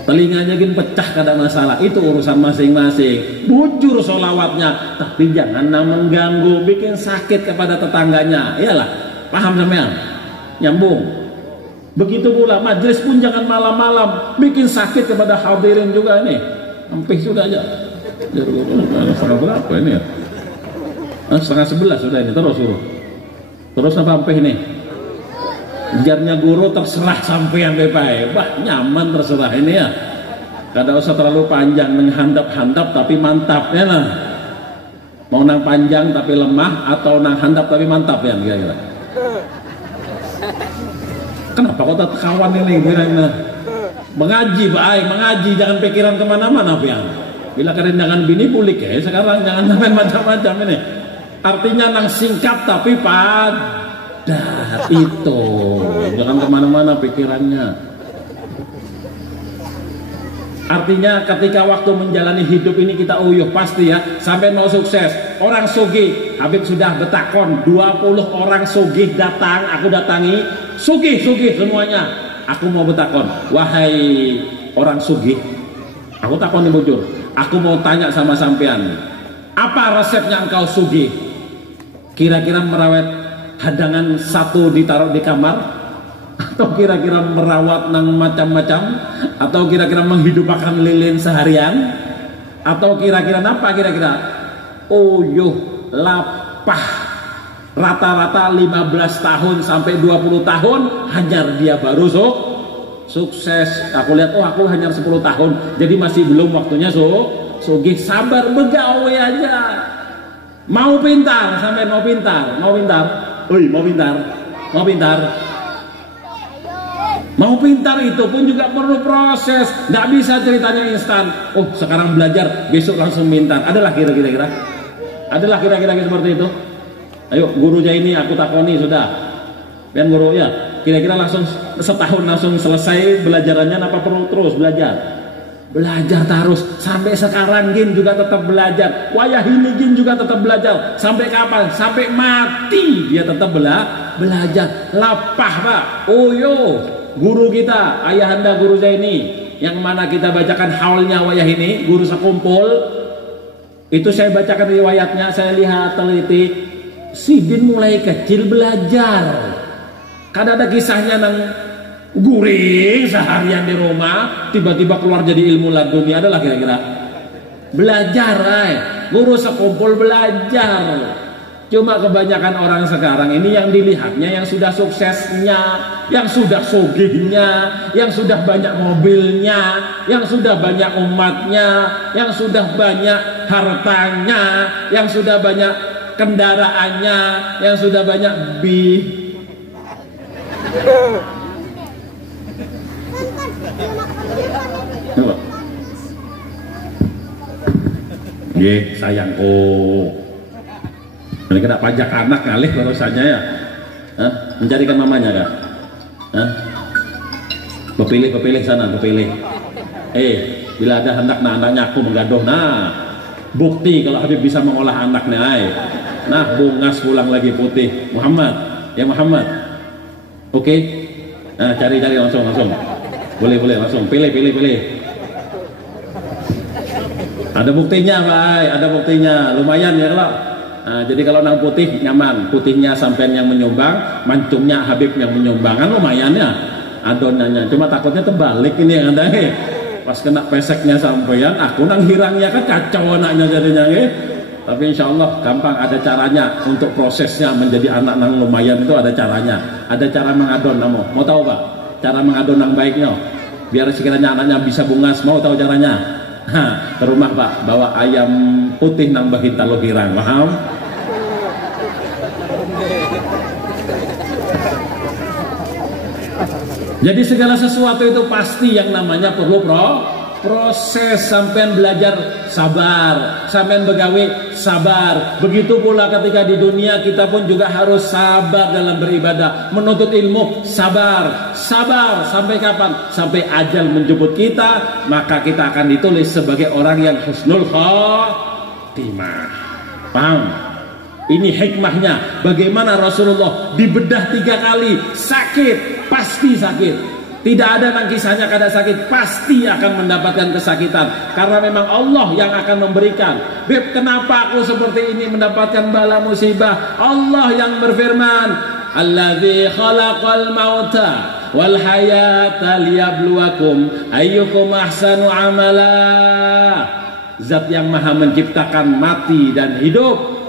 Telinganya gini pecah kada masalah, itu urusan masing-masing. Bujur solawatnya, tapi jangan mengganggu, bikin sakit kepada tetangganya. Iyalah, paham sampean? Nyambung. Begitu pula majelis pun jangan malam-malam, bikin sakit kepada hadirin juga ini. Hampir sudah aja. Setengah berapa ini ya? 10:30 sudah ini, terus suruh. Terus sampai ini. Jarnya guru terserah sampean bepai, nyaman terserah ini ya. Kada usah terlalu panjang, menghandap-handap tapi mantap ya lah. Mau nang panjang tapi lemah atau nang handap tapi mantap ya kira-kira. Kenapa kau tak kawan ini kira-kira? Mengaji baik, mengaji jangan pikiran kemana-mana pian. Bila kerendangan bini bulik ya sekarang jangan sampai macam-macam ini. Artinya nang singkat tapi itu jangan kemana-mana pikirannya. Artinya ketika waktu menjalani hidup ini kita uyuh pasti ya, sampai mau sukses. Orang sugih, Habib sudah betakon 20 orang sugih datang, aku datangi, sugih semuanya. Aku mau betakon, wahai orang sugih, aku takon nih bujur, aku mau tanya sama sampean, apa resepnya engkau sugih? Kira-kira merawat hadangan satu ditaruh di kamar, atau kira-kira merawat nang macam-macam, atau kira-kira menghidupkan lilin seharian, atau kira-kira apa kira-kira? Uyuh lapah, rata-rata 15 tahun sampai 20 tahun hanyar dia baru sukses. Aku lihat, oh aku hanya 10 tahun, jadi masih belum waktunya sugih. Sabar, begawe aja. Mau pintar, sampai mau pintar. Mau pintar itu pun juga perlu proses, nggak bisa ceritanya instan. Oh sekarang belajar, besok langsung pintar. Adalah kira-kira seperti itu. Ayo gurunya ini aku takoni sudah. Dan guru ya, kira-kira langsung setahun langsung selesai belajarannya, apa perlu terus belajar? Belajar terus sampai sekarang Gin juga tetap belajar. Wayah ini Gin juga tetap belajar. Sampai kapan? Sampai mati dia tetap belajar. Lapah Pak. Oh yo, guru kita, ayahanda guru Zaini, yang mana kita bacakan haulnya wayah ini, guru sekumpul. Itu saya bacakan riwayatnya, saya lihat teliti. Si Gin mulai kecil belajar. Kadang ada kisahnya nang guring seharian di rumah, tiba-tiba keluar jadi ilmu laduni. Adalah kira-kira belajar, guru sekumpul belajar. Cuma kebanyakan orang sekarang ini yang dilihatnya yang sudah suksesnya, yang sudah sugihnya, yang sudah banyak mobilnya, yang sudah banyak umatnya, yang sudah banyak hartanya, yang sudah banyak kendaraannya, yang sudah banyak sayangku. Ini kena pajak anak ngalih urusannya ya. Mencarikan mamanya kan? Pepilih sana, pepilih. Bila ada hendak anaknya aku menggaduh, bukti kalau Habib bisa mengolah anaknya. Bungas pulang lagi putih. Muhammad, ya Muhammad. Oke. Cari langsung. Boleh langsung. Pilih. Ada buktinya, Pak. Ada buktinya. Lumayan ya kalau. Jadi kalau nang putih nyaman, putihnya sampean yang menyumbang, mancungnya Habib yang menyumbang, kan lumayan ya adonannya. Cuma takutnya terbalik ini yang ada. Pas kena peseknya sampean, aku nang hirangnya kan kacau anaknya jadinya. Tapi insya Allah gampang, ada caranya untuk prosesnya menjadi anak nang lumayan itu ada caranya. Ada cara mengadon kamu. Mau tahu Pak? Cara mengadon nang baiknya. Biar sekiranya anaknya bisa bungas, mau tahu caranya? Ke rumah Pak, bawa ayam putih nang bahita lo hirang, paham? Jadi segala sesuatu itu pasti yang namanya perlu proses. Sampean belajar sabar, sampean begawe sabar. Begitu pula ketika di dunia kita pun juga harus sabar dalam beribadah, menuntut ilmu, sabar sampai kapan? Sampai ajal menjemput kita, maka kita akan ditulis sebagai orang yang husnul khotimah. Paham? Ini hikmahnya. Bagaimana Rasulullah dibedah 3 kali, sakit, pasti sakit. Tidak ada nang kisahnya kada sakit, pasti akan mendapatkan kesakitan. Karena memang Allah yang akan memberikan. Beb, kenapa aku seperti ini mendapatkan bala musibah? Allah yang berfirman, Alladzi khalaqal mauta wal hayata liyabluwakum ayyukum ahsanu amala. Zat yang maha menciptakan mati dan hidup,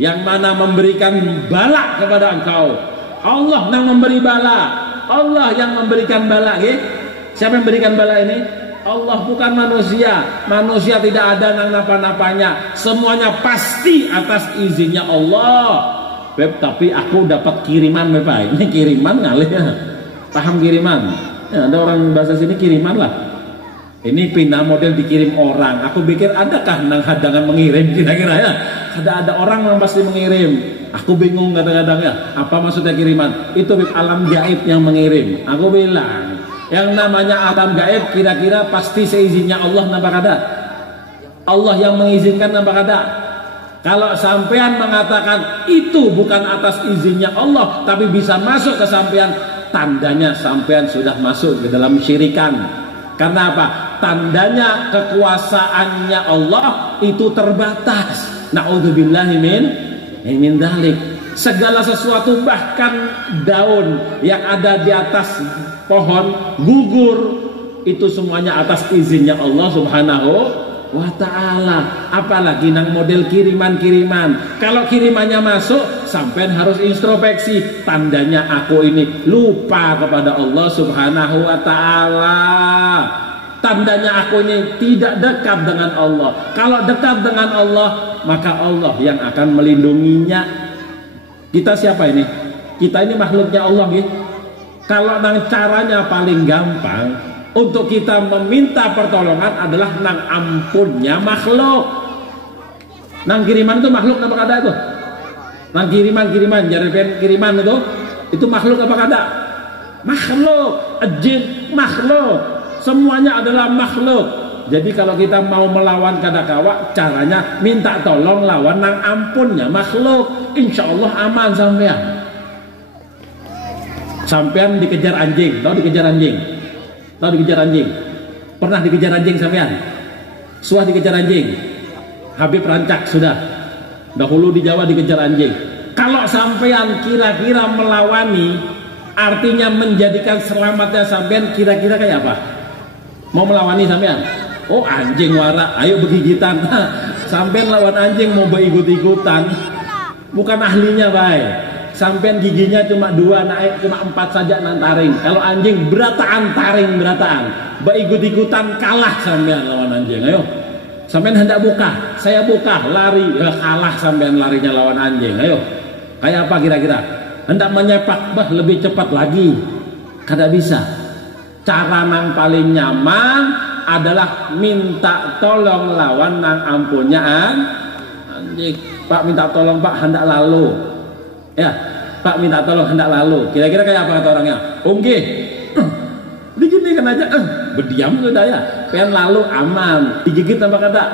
yang mana memberikan bala kepada engkau. Allah yang memberi bala, Allah yang memberikan bala. Siapa yang memberikan bala ini? Allah, bukan manusia. Manusia tidak ada nang napa-napanya. Semuanya pasti atas izinnya Allah. Beb, tapi aku dapat kiriman, Beb. Ini kiriman ngalih ya. Paham kiriman? Ya, ada orang bahasa sini kiriman lah. Ini pindah model dikirim orang. Aku pikir adakah nang hadangan mengirim kira-kira ya? Ada orang yang pasti mengirim. Aku bingung kadang-kadang ya, apa maksudnya kiriman? Itu alam gaib yang mengirim. Aku bilang, Yang namanya alam gaib kira-kira pasti seizinnya Allah nampak ada. Allah yang mengizinkan nampak ada. Kalau sampean mengatakan itu bukan atas izinnya Allah tapi bisa masuk ke sampean, tandanya sampean sudah masuk ke dalam syirikan. Karena apa? Tandanya kekuasaannya Allah itu terbatas. Na'udzubillahi min dzalik. Segala sesuatu bahkan daun yang ada di atas pohon gugur itu semuanya atas izinnya Allah Subhanahu wa ta'ala. Apalagi nang model kiriman-kiriman. Kalau kirimannya masuk, sampean harus introspeksi. Tandanya aku ini lupa kepada Allah Subhanahu wa ta'ala. Tandanya aku ini tidak dekat dengan Allah. Kalau dekat dengan Allah, maka Allah yang akan melindunginya. Kita siapa ini? Kita ini makhluknya Allah gitu. Kalau nang caranya paling gampang untuk kita meminta pertolongan adalah nang ampunnya makhluk. Nang kiriman itu makhluk apa kada itu? Nang kiriman jari kiriman itu makhluk apa kada? Makhluk, jin makhluk, semuanya adalah makhluk. Jadi kalau kita mau melawan kadakawa, caranya minta tolong lawan nang ampunnya makhluk. Insya Allah aman sampean. Sampean dikejar anjing, tahu dikejar anjing? Tahu dikejar anjing? Pernah dikejar anjing sampean? Suah dikejar anjing? Habib Rancak sudah. Dahulu di Jawa dikejar anjing. Kalau sampean kira-kira melawani, artinya menjadikan selamatnya sampean, kira-kira kayak apa? Mau melawani sampean? Oh anjing warak, ayo begigitan. Sampean lawan anjing mau berikut-ikutan, bukan ahlinya baik. Sampean giginya cuma 2, naik cuma 4 saja nantaring. Kalau anjing berataan taring berataan, berikut-ikutan kalah sampean lawan anjing. Ayo, sampean hendak buka, saya buka, lari, ya kalah sampean larinya lawan anjing. Ayo, kayak apa kira-kira? Hendak menyepak, lebih cepat lagi, kada bisa. Cara nang paling nyaman adalah minta tolong lawan nang ampunnya anjing. Pak minta tolong Pak, hendak lalu. Ya, Pak minta tolong hendak lalu. Kira-kira kayak apa kata orangnya? Oke, diginikan aja, berdiam sudah ya. Pengen lalu aman, digigit apa kada?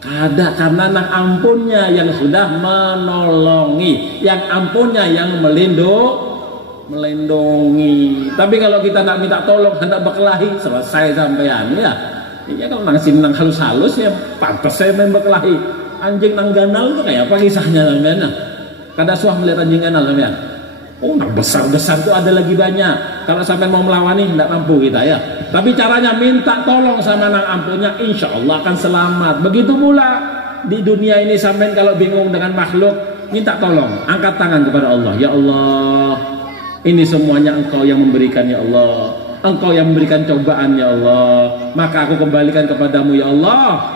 Kada, karena nang ampunnya yang sudah menolongi, yang ampunnya yang melindungi. Tapi kalau kita nak minta tolong hendak berkelahi, selesai sampean ya. Iya kalau nang sini nang halus-halus ya pantas saya main berkelahi. Anjing nang ganal itu kayak apa kisahnya sampean? Kada suah melihat anjing ganal sampean. Oh, nang besar-besar itu ada lagi banyak. Kalau sampean mau melawani hendak mampu kita ya. Tapi caranya minta tolong sama nang ampunnya, insya Allah akan selamat. Begitu pula di dunia ini sampean kalau bingung dengan makhluk, minta tolong, angkat tangan kepada Allah. Ya Allah, ini semuanya Engkau yang memberikan ya Allah. Engkau yang memberikan cobaan ya Allah. Maka aku kembalikan kepadamu ya Allah.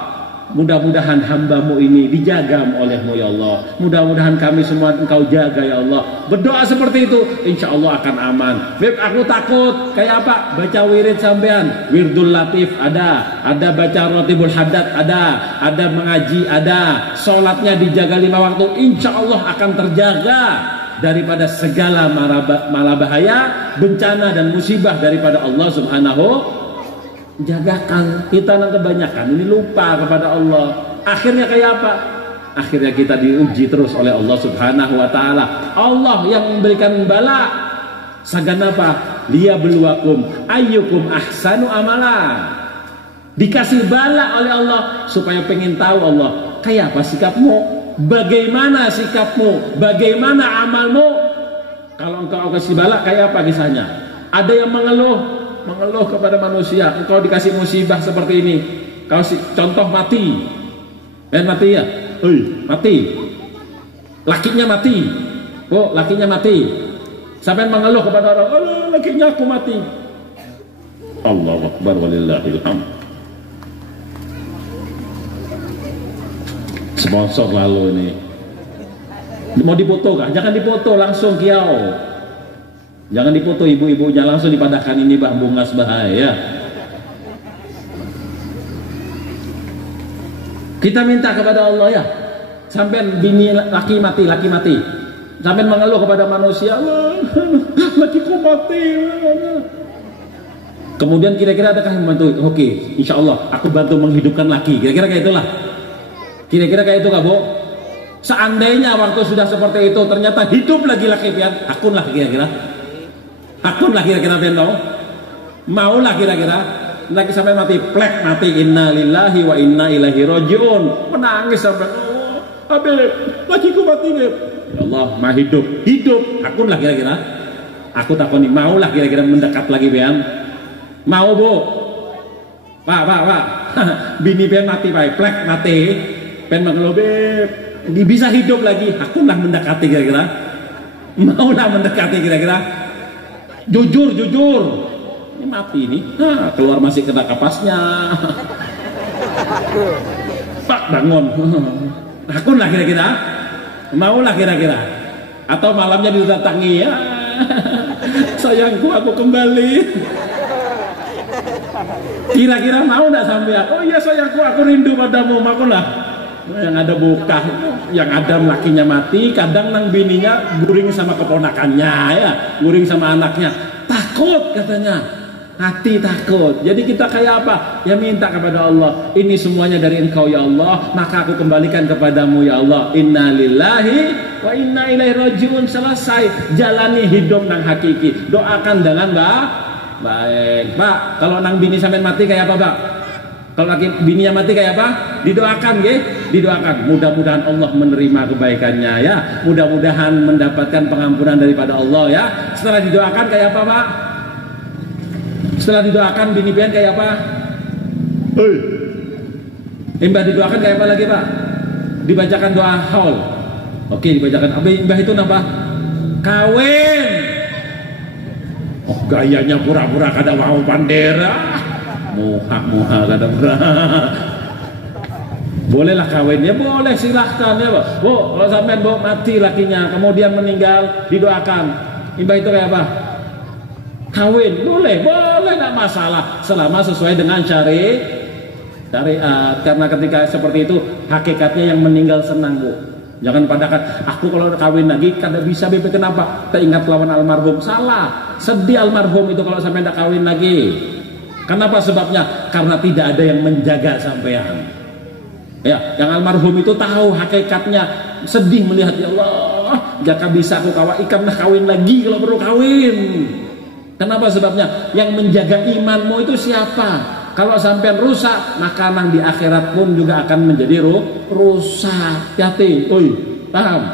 Mudah-mudahan hambamu ini dijaga olehmu ya Allah. Mudah-mudahan kami semua Engkau jaga ya Allah. Berdoa seperti itu, insya Allah akan aman. Beb, aku takut kayak apa? Baca wirid sampean, wirdul latif ada baca rotibul hadat ada mengaji ada, sholatnya dijaga 5 waktu, insya Allah akan terjaga daripada segala mara bahaya, bencana dan musibah daripada Allah Subhanahu. Jagakan. Kita nang kebanyakan ini lupa kepada Allah. Akhirnya kayak apa? Akhirnya kita diuji terus oleh Allah Subhanahu wa ta'ala. Allah yang memberikan bala. Sagan apa? Liyabluwakum ayyukum ahsanu amala. Dikasih bala oleh Allah supaya pengen tahu Allah, kayak apa sikapmu? Bagaimana sikapmu? Bagaimana amalmu? Kalau engkau kasih bala, kayak apa kisahnya? Ada yang mengeluh kepada manusia, engkau dikasih musibah seperti ini, kau contoh mati, mati ya, mati, lakinya mati, lakinya mati, sampai mengeluh kepada orang, lakinya aku mati. Allahu Akbar walillahil hamd. Sponsor lalu ini mau dipoto kah? Jangan dipoto, langsung kiau. Jangan dipoto ibu-ibunya, langsung dipadahkan ini bah bungas bahaya. Kita minta kepada Allah ya. Sampai bini laki mati. Sampai mengeluh kepada manusia, lakiku mati. Kemudian kira-kira adakah yang membantu? Oke, insya Allah aku bantu menghidupkan lagi. Kira-kira kayak itulah. Kira-kira kayak itu, Kak Bu? Seandainya waktu sudah seperti itu ternyata hidup lagi laki pian, akun lah kira-kira. Akun lah kira-kira pian dong. Mau lah kira-kira. Lagi sampai mati, plek mati, inna lillahi wa inna ilaihi rajiun. Menangis sampai, oh, Habib, lakiku mati, Beb. Ya Allah, mah hidup, akun lah kira-kira. Aku takoni, mau lah kira-kira mendekat lagi pian. Mau Bu? Pak. Bini pian mati, Pak. Plek mati. Pian manglo, Beb. Bisa hidup lagi, aku lah mendekati kira-kira. Mau lah mendekati kira-kira. Jujur. Ini mati ini. Nah, keluar masih kena kapasnya. Pak bangun. Aku lah kira-kira. Mau lah kira-kira. Atau malamnya didatangi ya. Sayangku aku kembali. Kira-kira mau enggak sampai? Oh iya sayangku aku rindu padamu, makulah. Yang ada buka, yang ada lakinya mati, kadang nang bininya guring sama keponakannya ya, guring sama anaknya, takut katanya, hati takut. Jadi kita kayak apa? Ya minta kepada Allah, ini semuanya dari Engkau ya Allah, maka aku kembalikan kepadamu ya Allah. Inna lillahi wa inna ilaihi rajiun. Selesai, jalani hidup nang hakiki. Doakan dengan baik, Pak. Kalau nang bini sampai mati kayak apa, Pak? Kalau laki bininya mati kayak apa? Didoakan, didoakan. Mudah-mudahan Allah menerima kebaikannya ya. Mudah-mudahan mendapatkan pengampunan daripada Allah ya. Setelah didoakan kayak apa, Pak? Setelah didoakan bini pian kayak apa? Mbah didoakan kayak apa lagi, Pak? Dibacakan doa haul. Oke, dibacakan. Mbah itu napa? Kawin. Oh, gayanya pura-pura kada mau bandera. Muha kadang bolehlah kawin ya, boleh silahkan ya Pak. Bu, kalau sampai Bu mati lakinya kemudian meninggal didoakan, Mbah itu kayak apa? Kawin boleh enggak masalah selama sesuai dengan syariat. Karena ketika seperti itu hakikatnya yang meninggal senang, Bu. Jangan padakan aku kalau kawin lagi kada bisa, Bebe. Kenapa? Teringat lawan almarhum. Salah, sedih almarhum itu kalau sampai ndak kawin lagi. Kenapa sebabnya? Karena tidak ada yang menjaga sampean. Ya, yang almarhum itu tahu hakikatnya, sedih melihat ya Allah, jika bisa aku ikan kawin lagi kalau perlu kawin. Kenapa sebabnya? Yang menjaga imanmu itu siapa? Kalau sampean rusak, maka nang di akhirat pun juga akan menjadi rusak. Hati, paham?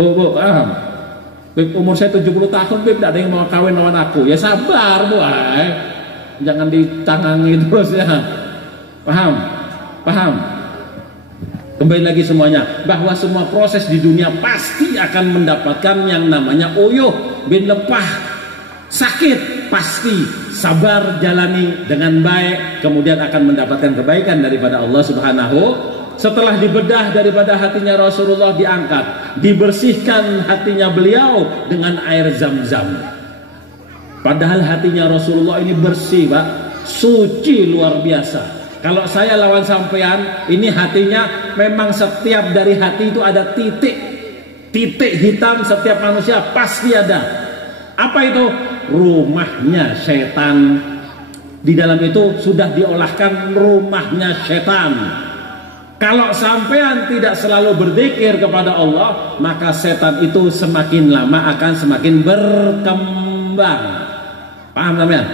Bu, paham? Beb, umur saya 70 tahun, Beb, tidak ada yang mau kawin lawan aku. Ya sabar, Bu. Jangan ditangangi terus ya. Paham? Kembali lagi semuanya, bahwa semua proses di dunia pasti akan mendapatkan yang namanya uyuh bin lepah. Sakit pasti, sabar jalani dengan baik, kemudian akan mendapatkan kebaikan daripada Allah Subhanahu. Setelah dibedah daripada hatinya Rasulullah, diangkat, dibersihkan hatinya beliau dengan air Zam-Zam. Padahal hatinya Rasulullah ini bersih, Pak, suci luar biasa. Kalau saya lawan sampean, ini hatinya memang setiap dari hati itu ada titik hitam, setiap manusia pasti ada. Apa itu? Rumahnya setan. Di dalam itu sudah diolahkan rumahnya setan. Kalau sampean tidak selalu berzikir kepada Allah, maka setan itu semakin lama akan semakin berkembang. Paham sampean?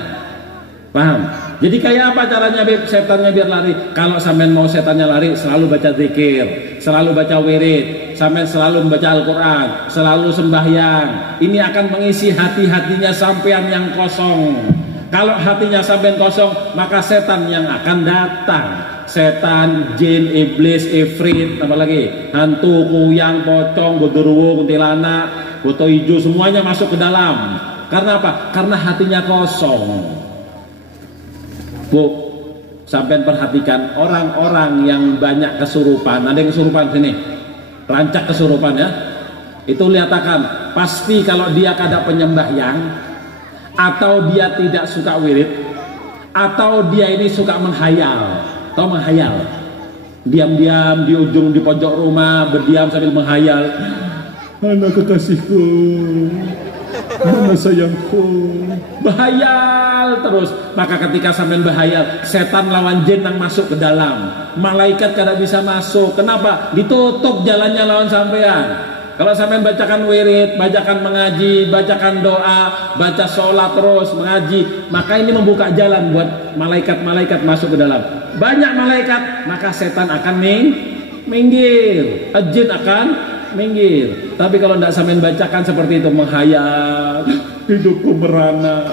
Paham? Jadi kayak apa caranya setannya biar lari? Kalau sampean mau setannya lari, selalu baca zikir, selalu baca wirid, sampean selalu membaca Al-Quran, selalu sembahyang. Ini akan mengisi hati-hatinya sampean yang kosong. Kalau hatinya sampean kosong, maka setan yang akan datang. Setan, jin, iblis, ifrit, apa lagi? Hantu, kuyang, pocong, godorwo, kuntilanak, goto hijau, semuanya masuk ke dalam. Karena apa? Karena hatinya kosong. Bu, sampai perhatikan orang-orang yang banyak kesurupan. Ada yang kesurupan sini, rancak kesurupan ya. Itu lihatkan, pasti kalau dia kada penyembahyang, atau dia tidak suka wirid, atau dia ini suka menghayal. Tahu menghayal? Diam-diam di ujung di pojok rumah, berdiam sambil menghayal. Anak kekasihku, sayangku, bahayal terus. Maka ketika sampean bahayal, setan lawan jin yang masuk ke dalam, malaikat kada bisa masuk. Kenapa? Ditutup jalannya lawan sampean. Kalau sampean bacakan wirid, bacakan mengaji, bacakan doa, baca sholat terus mengaji, maka ini membuka jalan buat malaikat-malaikat masuk ke dalam. Banyak malaikat, maka setan akan minggir, jin akan minggir. Tapi kalau tidak sampean bacakan seperti itu, menghayal, hidupku merana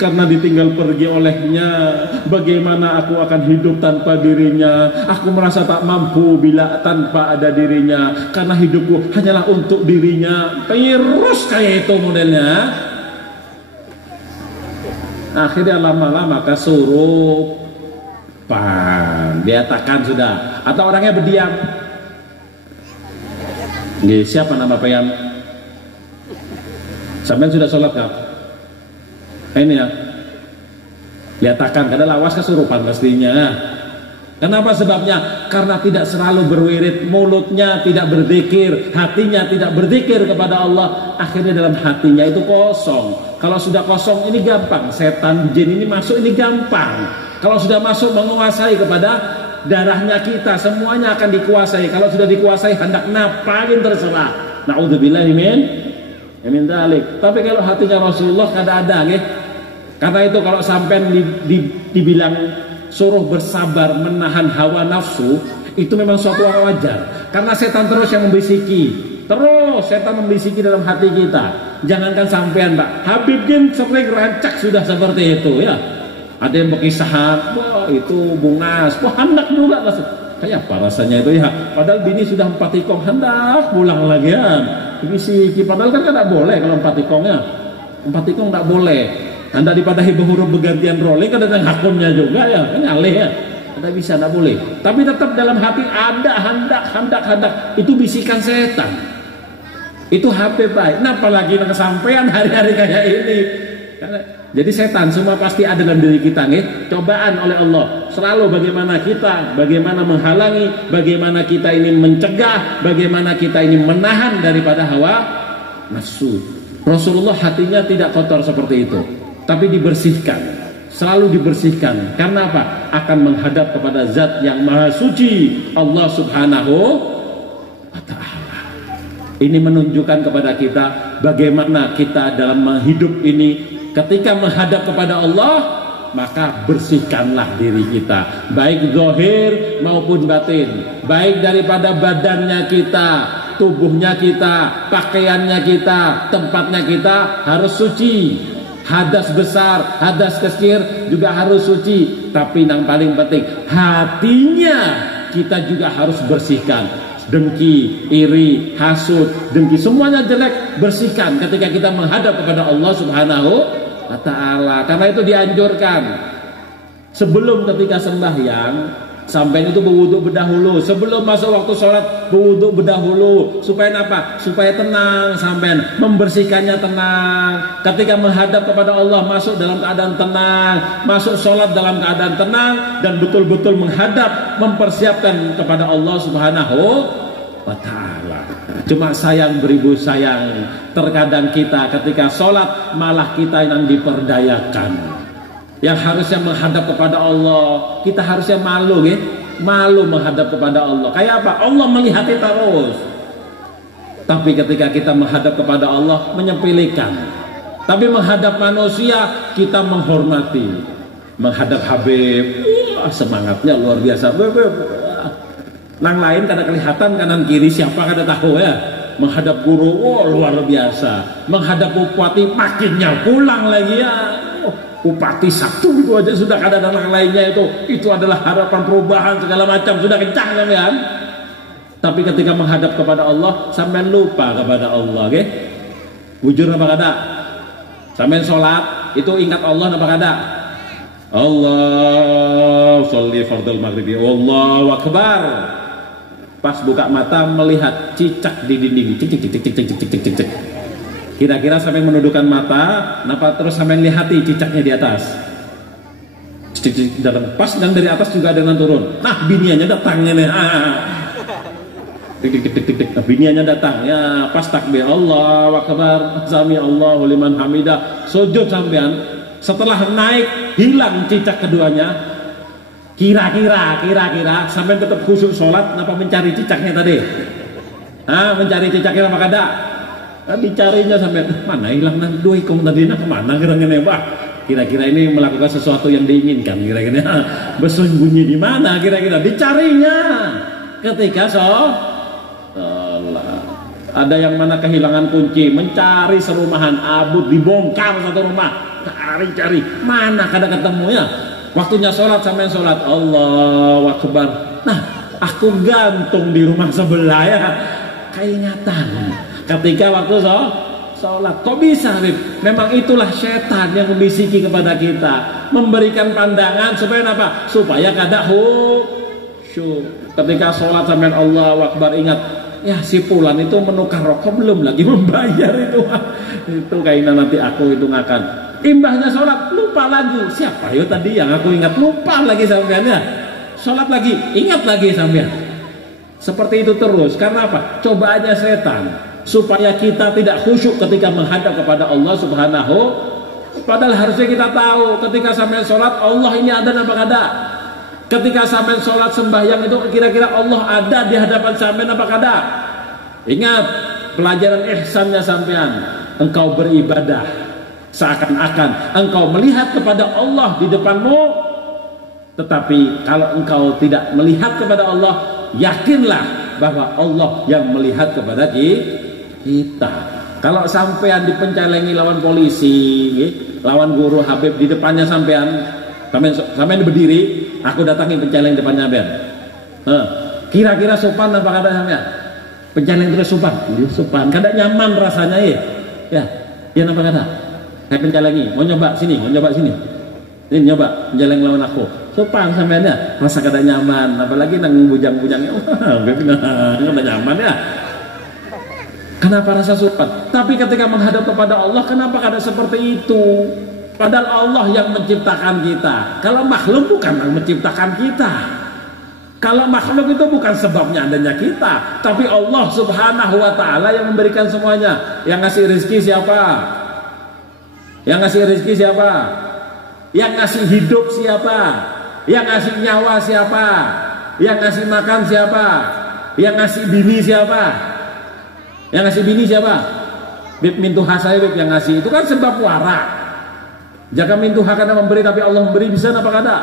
karena ditinggal pergi olehnya. Bagaimana aku akan hidup tanpa dirinya? Aku merasa tak mampu bila tanpa ada dirinya, karena hidupku hanyalah untuk dirinya. Terus kayak itu modelnya. Akhirnya lama-lama kesurupan, diatakan sudah. Atau orangnya berdiam. Nggih, siapa nama peyam? Sampai sudah sholat kah? Ini ya, lihatkan kada lawas kesurupan pastinya. Kenapa sebabnya? Karena tidak selalu berwirid, mulutnya tidak berzikir, hatinya tidak berzikir kepada Allah. Akhirnya dalam hatinya itu kosong. Kalau sudah kosong ini gampang, setan jin ini masuk ini gampang. Kalau sudah masuk menguasai kepada darahnya kita, semuanya akan dikuasai. Kalau sudah dikuasai, hendak napain terserah. Na'udzubillahi min dzalik. Tapi kalau hatinya Rasulullah kada ada, nggih. Karena itu kalau sampai dibilang suruh bersabar menahan hawa nafsu, itu memang suatu yang wajar. Karena setan terus yang membisiki, terus setan membisiki dalam hati kita. Jangankan sampean, Pak, Habib Gin sering rancak sudah seperti itu ya. Ada yang berkisahan, wah itu bungas, wah hendak juga lah. Kayak apa rasanya itu ya? Padahal bini sudah 4 tikong, hendak pulang lagi ya. Bisiki, padahal kan tidak boleh kalau 4 tikongnya. 4 tikong tidak boleh. Anda dipadahi huruf bergantian rolling, kan ada hakumnya juga ya, kan alih ya. Tidak bisa, tidak boleh. Tapi tetap dalam hati ada hendak. Itu bisikan setan. Itu HP baik. Nah, apalagi kesampaian hari-hari kayak ini. Jadi setan semua pasti ada dalam diri kita, nih. Cobaan oleh Allah. Selalu bagaimana menghalangi, bagaimana kita ini mencegah, bagaimana kita ini menahan daripada hawa nafsu. Rasulullah hatinya tidak kotor seperti itu, tapi dibersihkan, selalu dibersihkan. Karena apa? Akan menghadap kepada Zat yang Maha Suci, Allah Subhanahu wa Ta'ala. Ini menunjukkan kepada kita bagaimana kita dalam hidup ini. Ketika menghadap kepada Allah, maka bersihkanlah diri kita, baik zahir maupun batin, baik daripada badannya kita, tubuhnya kita, pakaiannya kita, tempatnya kita harus suci. Hadas besar, hadas kecil juga harus suci. Tapi yang paling penting, hatinya kita juga harus bersihkan. Dengki, iri, hasud, dengki, semuanya jelek, bersihkan ketika kita menghadap kepada Allah Subhanahu wa Ta'ala. Karena itu dianjurkan sebelum ketika sembahyang, sampai itu berwudu berdahulu. Sebelum masuk waktu sholat, berwudu berdahulu. Supaya apa? Supaya tenang, sampai membersihkannya tenang. Ketika menghadap kepada Allah, masuk dalam keadaan tenang, masuk sholat dalam keadaan tenang, dan betul-betul menghadap, mempersiapkan kepada Allah Subhanahu wa Ta'ala. Cuma sayang beribu sayang, terkadang kita ketika sholat malah kita yang diperdayakan. Yang harusnya menghadap kepada Allah, kita harusnya malu, ya? Malu menghadap kepada Allah. Kayak apa? Allah melihat kita terus. Tapi ketika kita menghadap kepada Allah, menyepelekan. Tapi menghadap manusia, kita menghormati. Menghadap Habib, semangatnya luar biasa. Nang lain kada kelihatan kanan kiri, siapa kada tahu ya. Menghadap guru, luar biasa. Menghadap bupati, makinnya pulang lagi ya. Bupati satu itu aja sudah ada dan lainnya itu adalah harapan perubahan segala macam, sudah kencang kan? Tapi ketika menghadap kepada Allah, sampai lupa kepada Allah, okay? Bujur apa kada? Sampai sholat itu ingat Allah apa kada? Allah sholli fardhu maghribi, Allahu akbar. Pas buka mata melihat cicak di dinding, cicik. Kira-kira sampai menundukkan mata, napa terus sampai lihati cicaknya di atas. Cicik dalam pas dan dari atas juga ada yang turun. Nah, biniannya datangnya nih. Tik. Biniannya datang, ya pas takbir Allahu Akbar, sami Allahu liman hamidah, sujud sampean. Setelah naik hilang cicak keduanya. Kira-kira sampean tetap khusyuk sholat, kenapa mencari cicaknya tadi? Mencari cicaknya apa kada? Dicarinya sampai mana hilang nanti dua ikong tadi nak kemana kira-kira Pak? Kira-kira ini melakukan sesuatu yang diinginkan, kira-kira bersembunyi di mana, kira-kira dicarinya ketika sholat. Ada yang mana kehilangan kunci, mencari serumahan, abut dibongkar satu rumah, cari mana kada ketemu ya. Waktunya sholat sampai sholat Allahu Akbar. Nah, aku gantung di rumah sebelah ya, keingatan ketika waktu sholat. Kok bisa, Habib? Memang itulah setan yang membisiki kepada kita, memberikan pandangan supaya apa? Supaya kada khusyuk. Ketika sholat sampai Allahu Akbar, ingat ya si Fulan itu menukar rokok belum lagi membayar itu kainan nanti aku hitung-akan. Imbahnya sholat lupa lagi, siapa yo tadi yang aku ingat, lupa lagi sampean ya. Sholat lagi ingat lagi sampean. Seperti itu terus. Karena apa? Cobaannya setan supaya kita tidak khusyuk ketika menghadap kepada Allah Subhanahu. Padahal harusnya kita tahu ketika sampean sholat Allah ini ada apa kada. Ketika sampean sholat sembahyang itu kira-kira Allah ada di hadapan sampean apa kada? Ingat pelajaran ihsannya sampean. Engkau beribadah seakan-akan engkau melihat kepada Allah di depanmu. Tetapi kalau engkau tidak melihat kepada Allah, yakinlah bahwa Allah yang melihat kepada kita. Kalau sampean dipencelengi lawan polisi, lawan guru Habib di depannya sampean berdiri, aku datangin penceleng depannya sampean. Kira-kira sopan apa kata sampean? Penceleng terus sopan, sopan. Kada nyaman rasanya ya. Ya apa kata? Saya pencelengi, mau nyoba sini. Ini nyoba penceleng lawan aku. Sopan sampean ya, rasa kada nyaman, apalagi nang bujang-bujangnya. Kada nyaman ya. Kenapa rasa sopan? Tapi ketika menghadap kepada Allah, kenapa kada seperti itu? Padahal Allah yang menciptakan kita. Kalau makhluk bukan yang menciptakan kita. Kalau makhluk itu bukan sebabnya adanya kita, tapi Allah Subhanahu wa ta'ala yang memberikan semuanya. Yang ngasih rezeki siapa? Yang ngasih rezeki siapa? Yang ngasih hidup siapa? Yang ngasih nyawa siapa? Yang ngasih makan siapa? Yang ngasih bini siapa? Yang ngasih bini siapa? Bib mintu hasai bib yang ngasih. Itu kan sebab warak. Jika mintu hak kada memberi tapi Allah memberi, bisa apa kada?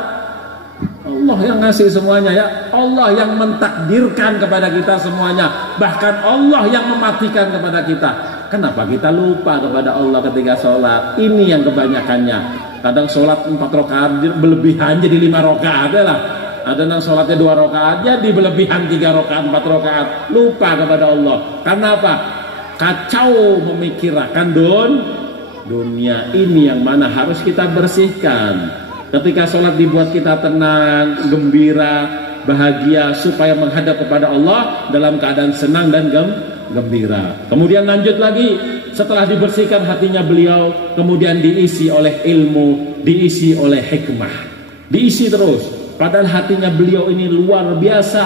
Allah yang ngasih semuanya ya. Allah yang mentakdirkan kepada kita semuanya. Bahkan Allah yang mematikan kepada kita. Kenapa kita lupa kepada Allah ketika sholat? Ini yang kebanyakannya. Kadang sholat 4 rakaat berlebihan jadi 5 rakaat lah. Ada yang sholatnya 2 rakaat jadi berlebihan 3 rakaat 4 rakaat. Lupa kepada Allah. Karena apa? Kacau memikirkan dunia ini yang mana harus kita bersihkan. Ketika sholat dibuat kita tenang, gembira, bahagia supaya menghadap kepada Allah dalam keadaan senang dan gembira. Kemudian lanjut lagi, setelah dibersihkan hatinya beliau, kemudian diisi oleh ilmu, diisi oleh hikmah, diisi terus. Padahal hatinya beliau ini luar biasa,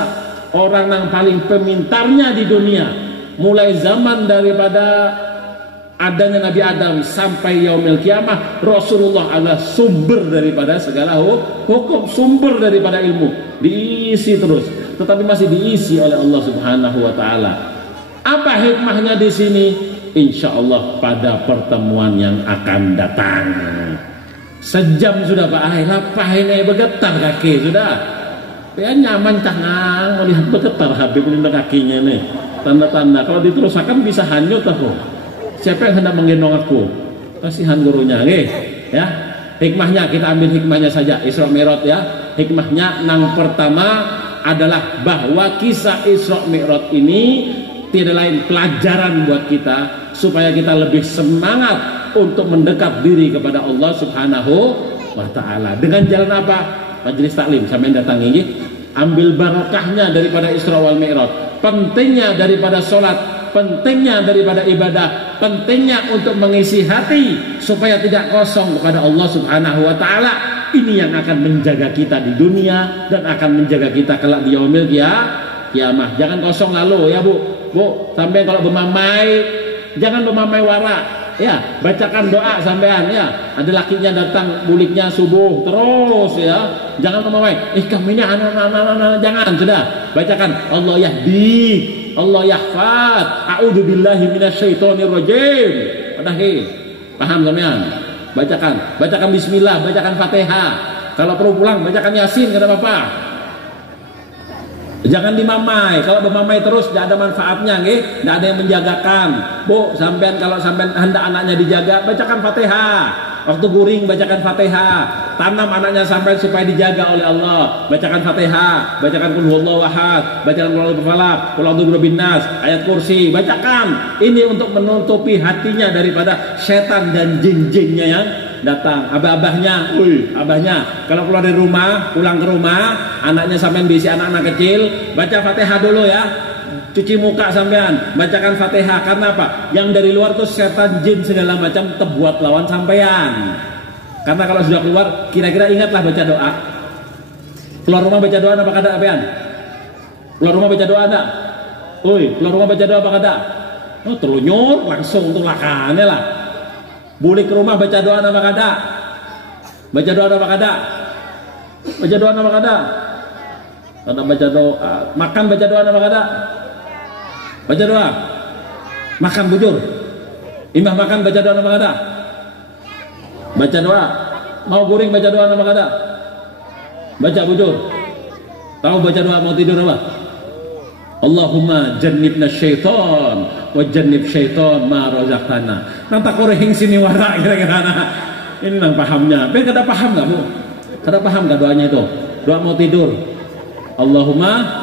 orang yang paling pemintarnya di dunia, mulai zaman daripada adanya Nabi Adam sampai yaumil kiamah, Rasulullah adalah sumber daripada segala hukum, sumber daripada ilmu, diisi terus, tetapi masih diisi oleh Allah Subhanahu wa taala. Apa hikmahnya di sini? Insya Allah pada pertemuan yang akan datang. Sejam sudah Pak Ahai, lapah ini bergetar kaki sudah. Ya nyaman cangang melihat bergetar Habib ini kakinya nih. Tanda-tanda kalau diterusakan bisa hanyut aku. Siapa yang hendak menggendong aku? Kasihan gurunya, ya. Hikmahnya kita ambil hikmahnya saja, Isra Mi'raj ya. Hikmahnya yang pertama adalah bahwa kisah Isra Mi'raj ini tidak lain pelajaran buat kita supaya kita lebih semangat untuk mendekat diri kepada Allah Subhanahu wa taala. Dengan jalan apa? Majelis taklim sampai datangi, ambil barakahnya daripada Isra wal Mi'raj. Pentingnya daripada sholat, pentingnya daripada ibadah, pentingnya untuk mengisi hati supaya tidak kosong kepada Allah Subhanahu wa taala. Ini yang akan menjaga kita di dunia dan akan menjaga kita kelak di yaumil kiamah. Jangan kosong lalu ya Bu. Bu, sampai kalau bermamai jangan bermamai wara. Ya, bacakan doa sampean ya. Ada lakinya datang buliknya subuh terus ya. Jangan bermamai. Kami ini anak-anak jangan, sudah. Bacakan Allah yahdi, Allah yahfad, a'udzubillahi minasyaitonirrajim. Paham sampean? Bacakan bismillah, bacakan Fatihah. Kalau perlu pulang bacakan Yasin, enggak ada apa-apa. Jangan dimamai. Kalau bermamai terus tidak ada manfaatnya, nggih. Tidak ada yang menjagakan. Bu, sampean kalau sampean hendak anaknya dijaga, bacakan Fatihah. Waktu guring bacakan Fatihah. Tanam anaknya sampean supaya dijaga oleh Allah. Bacakan Fatihah, bacakan Qul huwallahu ahad, bacakan Qul a'udzu birabbil falaq, Qul a'udzu birabbin nas, ayat kursi, bacakan. Ini untuk menutupi hatinya daripada setan dan jin-jinnya yang datang. Abahnya kalau keluar dari rumah, pulang ke rumah, anaknya sampean bisi anak-anak kecil, baca Fatihah dulu ya. Cuci muka sampean, bacakan Fatihah. Karena apa? Yang dari luar tuh setan, jin segala macam terbuat lawan sampean. Karena kalau sudah keluar, kira-kira ingatlah baca doa. Keluar rumah baca doa apa kada sampean? Keluar rumah baca doa enggak? Keluar rumah baca doa apa kada? Telunyur langsung untuk lakane lah. Bulik ke rumah baca doa apa kada? Baca doa apa kada? Baca doa apa kada? Kada baca doa. Makan baca doa apa kada? Baca doa. Makan bujur. Imbah makan baca doa apa kada? Baca doa. Mau guring baca doa apa kada? Baca bujur. Tahu baca doa mau tidur apa? Allahumma jannibna syaitan wa jannib syaitan ma razaqtana. Nang tak korehing sini wara kira-kira. Ini nang pahamnya. Ben kada paham enggak, Bu? Kada paham enggak doanya itu? Doa mau tidur. Allahumma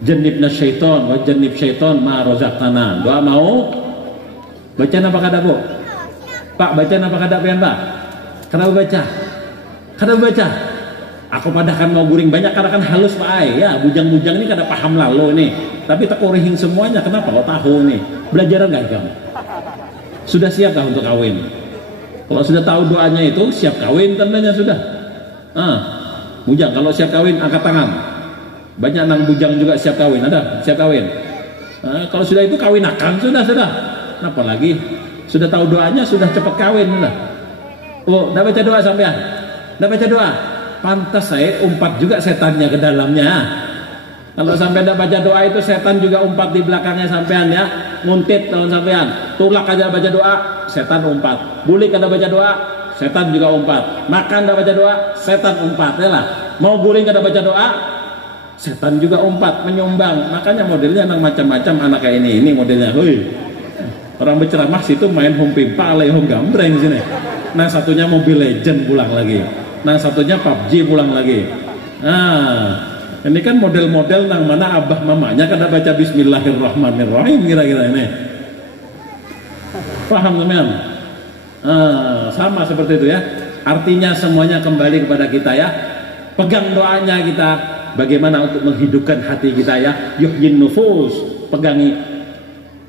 jannibna syaitan wa jannib syaitan ma razaqtana. Doa mau baca apa kada, Bu? Pak, baca apa kada pian, Pak? Kenapa baca? Kada baca. Aku padahkan mau guring banyak karena kan halus Pak Ai ya, bujang-bujang ini kada paham lalu ini. Tapi tak korehing semuanya. Kenapa kau tahu nih? Belajar enggak kamu? Sudah siap kah untuk kawin? Kalau sudah tahu doanya itu siap kawin tandanya sudah. Bujang kalau siap kawin angkat tangan. Banyak nang bujang juga siap kawin, ada siap kawin. Kalau sudah itu kawin akan sudah. Kenapa lagi? Sudah tahu doanya sudah cepat kawin sudah. Oh, dah baca doa sampean? Dah baca doa? Pantas saya umpat juga setannya ke dalamnya. Kalau sampai tidak baca doa itu setan juga umpat di belakangnya sampean ya. Nguntit tahun sampean. Tulak aja baca doa, setan umpat. Bulik kada baca doa, setan juga umpat. Makan kada baca doa, setan umpat ya lah. Mau guring kada baca doa, setan juga umpat menyumbang. Makanya modelnya nang macam-macam anak kayak ini modelnya. Orang berceramah situ main home pimpa, home gambreng sini. Nah satunya Mobile Legend pulang lagi. Nah satunya PUBG pulang lagi. Ini kan model-model nang mana abah mamanya kada baca Bismillahirrahmanirrahim kira-kira ini. Paham teman? Sama seperti itu ya. Artinya semuanya kembali kepada kita ya. Pegang doanya kita. Bagaimana untuk menghidupkan hati kita ya. Yuhyin nufus. Pegangi.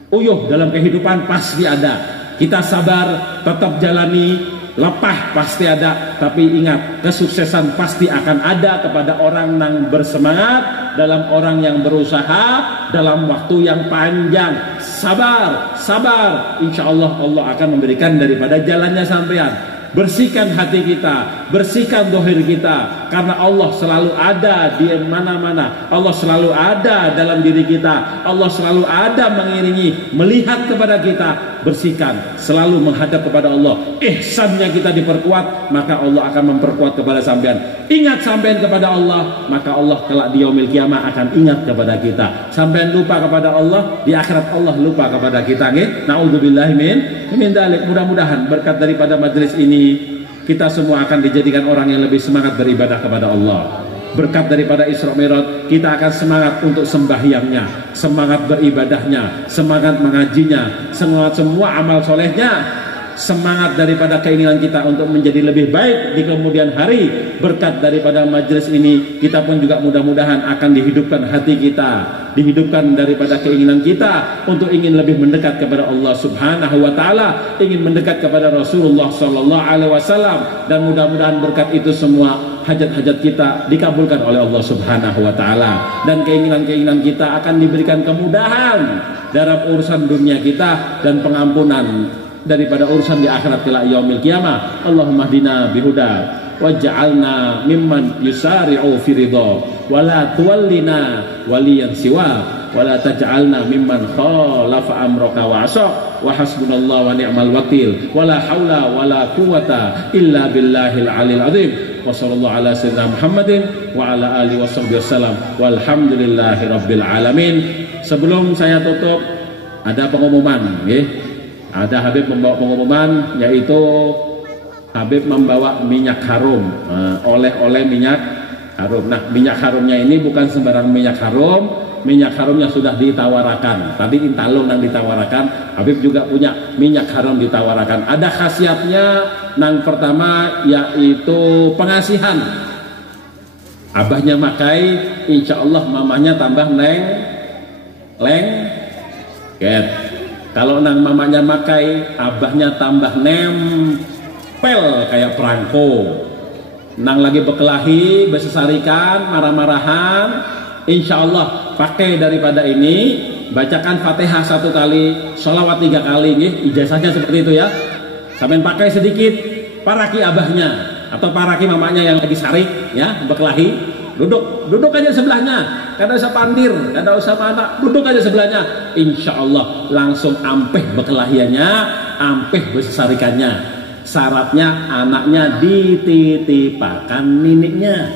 Uyuh dalam kehidupan pasti ada. Kita sabar, tetap jalani. Lepah pasti ada, tapi ingat kesuksesan pasti akan ada kepada orang yang bersemangat, dalam orang yang berusaha dalam waktu yang panjang. Sabar, insya Allah Allah akan memberikan daripada jalannya sampean. Bersihkan hati kita, bersihkan dohir kita, karena Allah selalu ada di mana-mana. Allah selalu ada dalam diri kita. Allah selalu ada mengiringi, melihat kepada kita. Bersihkan, selalu menghadap kepada Allah. Ihsannya kita diperkuat, maka Allah akan memperkuat kepada sampean. Ingat sampean kepada Allah, maka Allah kelak di yaumil kiamah akan ingat kepada kita. Sampean lupa kepada Allah, di akhirat Allah lupa kepada kita. Na'udzubillahi min dzalik. Mudah-mudahan berkat daripada majelis ini kita semua akan dijadikan orang yang lebih semangat beribadah kepada Allah. Berkat daripada Isra Mi'raj kita akan semangat untuk sembahyangnya, semangat beribadahnya, semangat mengajinya, semangat semua amal solehnya. semangat daripada keinginan kita untuk menjadi lebih baik di kemudian hari. Berkat daripada majelis ini, kita pun juga mudah-mudahan akan dihidupkan hati kita, dihidupkan daripada keinginan kita untuk ingin lebih mendekat kepada Allah Subhanahu wa taala, ingin mendekat kepada Rasulullah sallallahu alaihi wasallam, dan mudah-mudahan berkat itu semua hajat-hajat kita dikabulkan oleh Allah Subhanahu wa taala, dan keinginan-keinginan kita akan diberikan kemudahan dalam urusan dunia kita dan pengampunan daripada urusan di akhirat kelak yaumil qiyamah. Allahumma hdina bihuda waj'alna mimman yusari'u fi ridha wa la tuwallina waliyan siwa wa la taj'alna mimman khalafa amraka wa asa wa hasbunallahu wa ni'mal wakil wa la haula wa la quwwata illa billahil alil azim. Wa sallallahu ala sayyidina Muhammadin wa ala alihi wasallam walhamdulillahi rabbil alamin. Sebelum saya tutup, ada pengumuman, nggih. Ada Habib membawa pengumuman, yaitu Habib membawa minyak harum, oleh-oleh minyak harum. Nah, minyak harumnya ini bukan sembarang minyak harum. Minyak harumnya sudah ditawarakan. Tadi Intalung yang ditawarakan, Habib juga punya minyak harum ditawarakan. Ada khasiatnya, yang pertama yaitu pengasihan. Abahnya makai, insya Allah mamanya tambah lengket. Kalau nang mamanya makai, abahnya tambah nempel kayak perangko. Nang lagi berkelahi, bersesarikan, marah-marahan, insya Allah pakai daripada ini, bacakan Fatihah 1 kali, sholawat 3 kali, ijazahnya seperti itu ya. Sampai pakai sedikit, paraki abahnya atau paraki mamanya yang lagi sarik ya, berkelahi. Duduk aja sebelahnya, kada usah pandir, kada usah mana, duduk aja sebelahnya. Insya Allah langsung ampeh berkelahiannya, ampeh bersesarikannya. Syaratnya anaknya dititipakan niniknya.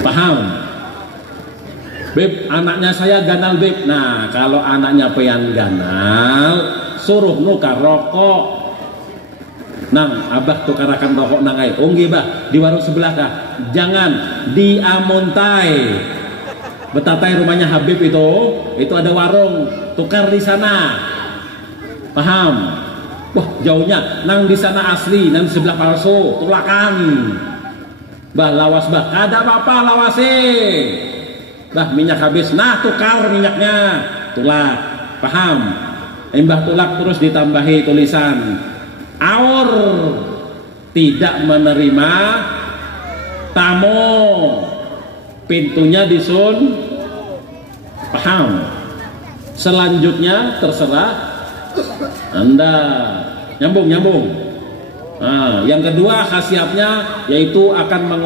Paham? Beb, anaknya saya ganal beb. Nah, kalau anaknya pengen ganal, suruh nukar rokok. Nang, abah tukarakan rokok nangai. Onggi bah, di warung sebelah kah? Jangan di Amontai. Betatai rumahnya Habib itu ada warung, tukar di sana. Paham? Wah, jauhnya. Nang di sana asli, nang di sebelah palsu, tulakan. Bah, lawas bah, ada apa-apa lawase. Bah, minyak habis. Nah, tukar minyaknya. Tulak. Paham? Embah tulak terus ditambahi tulisan Aur tidak menerima tamu, pintunya disun. Paham? Selanjutnya terserah Anda. Nyambung. Nah, yang kedua khasiatnya yaitu akan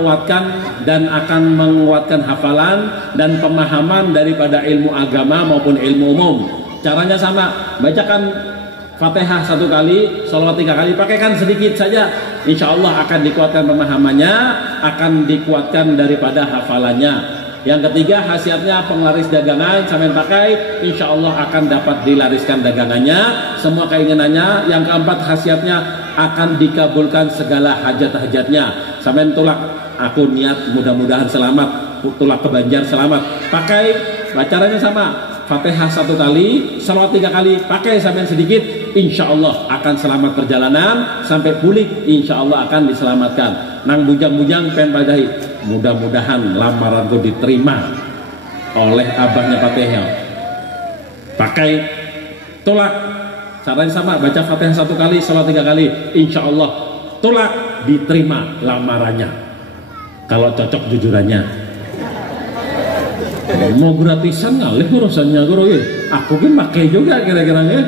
menguatkan hafalan dan pemahaman daripada ilmu agama maupun ilmu umum. Caranya sama, bacakan Fatihah 1 kali, sholawat 3 kali, pakaikan sedikit saja. Insya Allah akan dikuatkan pemahamannya, akan dikuatkan daripada hafalannya. Yang ketiga khasiatnya penglaris dagangan, sampai pakai, insya Allah akan dapat dilariskan dagangannya, semua keinginannya. Yang keempat khasiatnya akan dikabulkan segala hajat-hajatnya. Sampai tulak, aku niat mudah-mudahan selamat, tulak ke Banjar selamat. Pakai, caranya sama. Fatihah 1 kali, salawat 3 kali, pakai sampai sedikit, insya Allah akan selamat perjalanan sampai pulih, insya Allah akan diselamatkan. Nang bujang-bujang pen padahi, mudah-mudahan lamaranku diterima oleh abahnya Fatihah. Pakai, tolak, caranya sama, baca Fatihah 1 kali, salawat 3 kali, insya Allah tolak, diterima lamarannya. Kalau cocok jujurannya. Mau gratisan ngalih urusannya guru ya. Aku kan pakai juga kira-kira ya.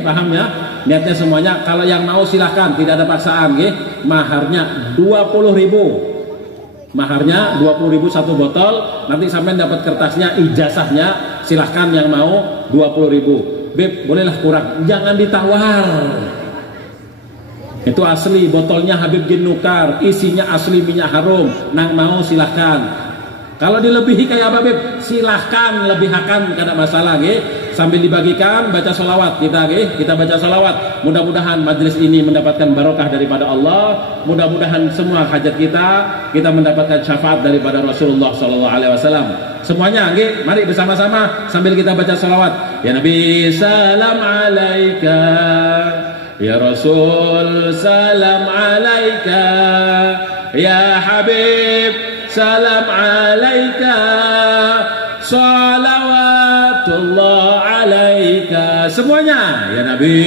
Paham ya? Niatnya semuanya. Kalau yang mau silahkan, tidak ada paksaan ya. Maharnya 20.000. Maharnya 20.000 1 botol. Nanti sampai dapat kertasnya, ijazahnya. Silahkan yang mau 20.000. Beb, bolehlah kurang. Jangan ditawar. Itu asli, botolnya Habib Jin Nukar, isinya asli minyak harum. Nang mau silahkan. Kalau dilebihi kayak apa Beb? Silahkan lebihkan, kada masalah nggih. sambil dibagikan baca sholawat kita baca sholawat. Mudah-mudahan majlis ini mendapatkan barokah daripada Allah. Mudah-mudahan semua hajat kita mendapatkan syafaat daripada Rasulullah SAW. Semuanya, mari bersama-sama sambil kita baca sholawat. Ya Nabi salam alaika, ya Rasul salam alaika, ya Habib salam alaika, salawatullah alaika. Semuanya, ya Nabi,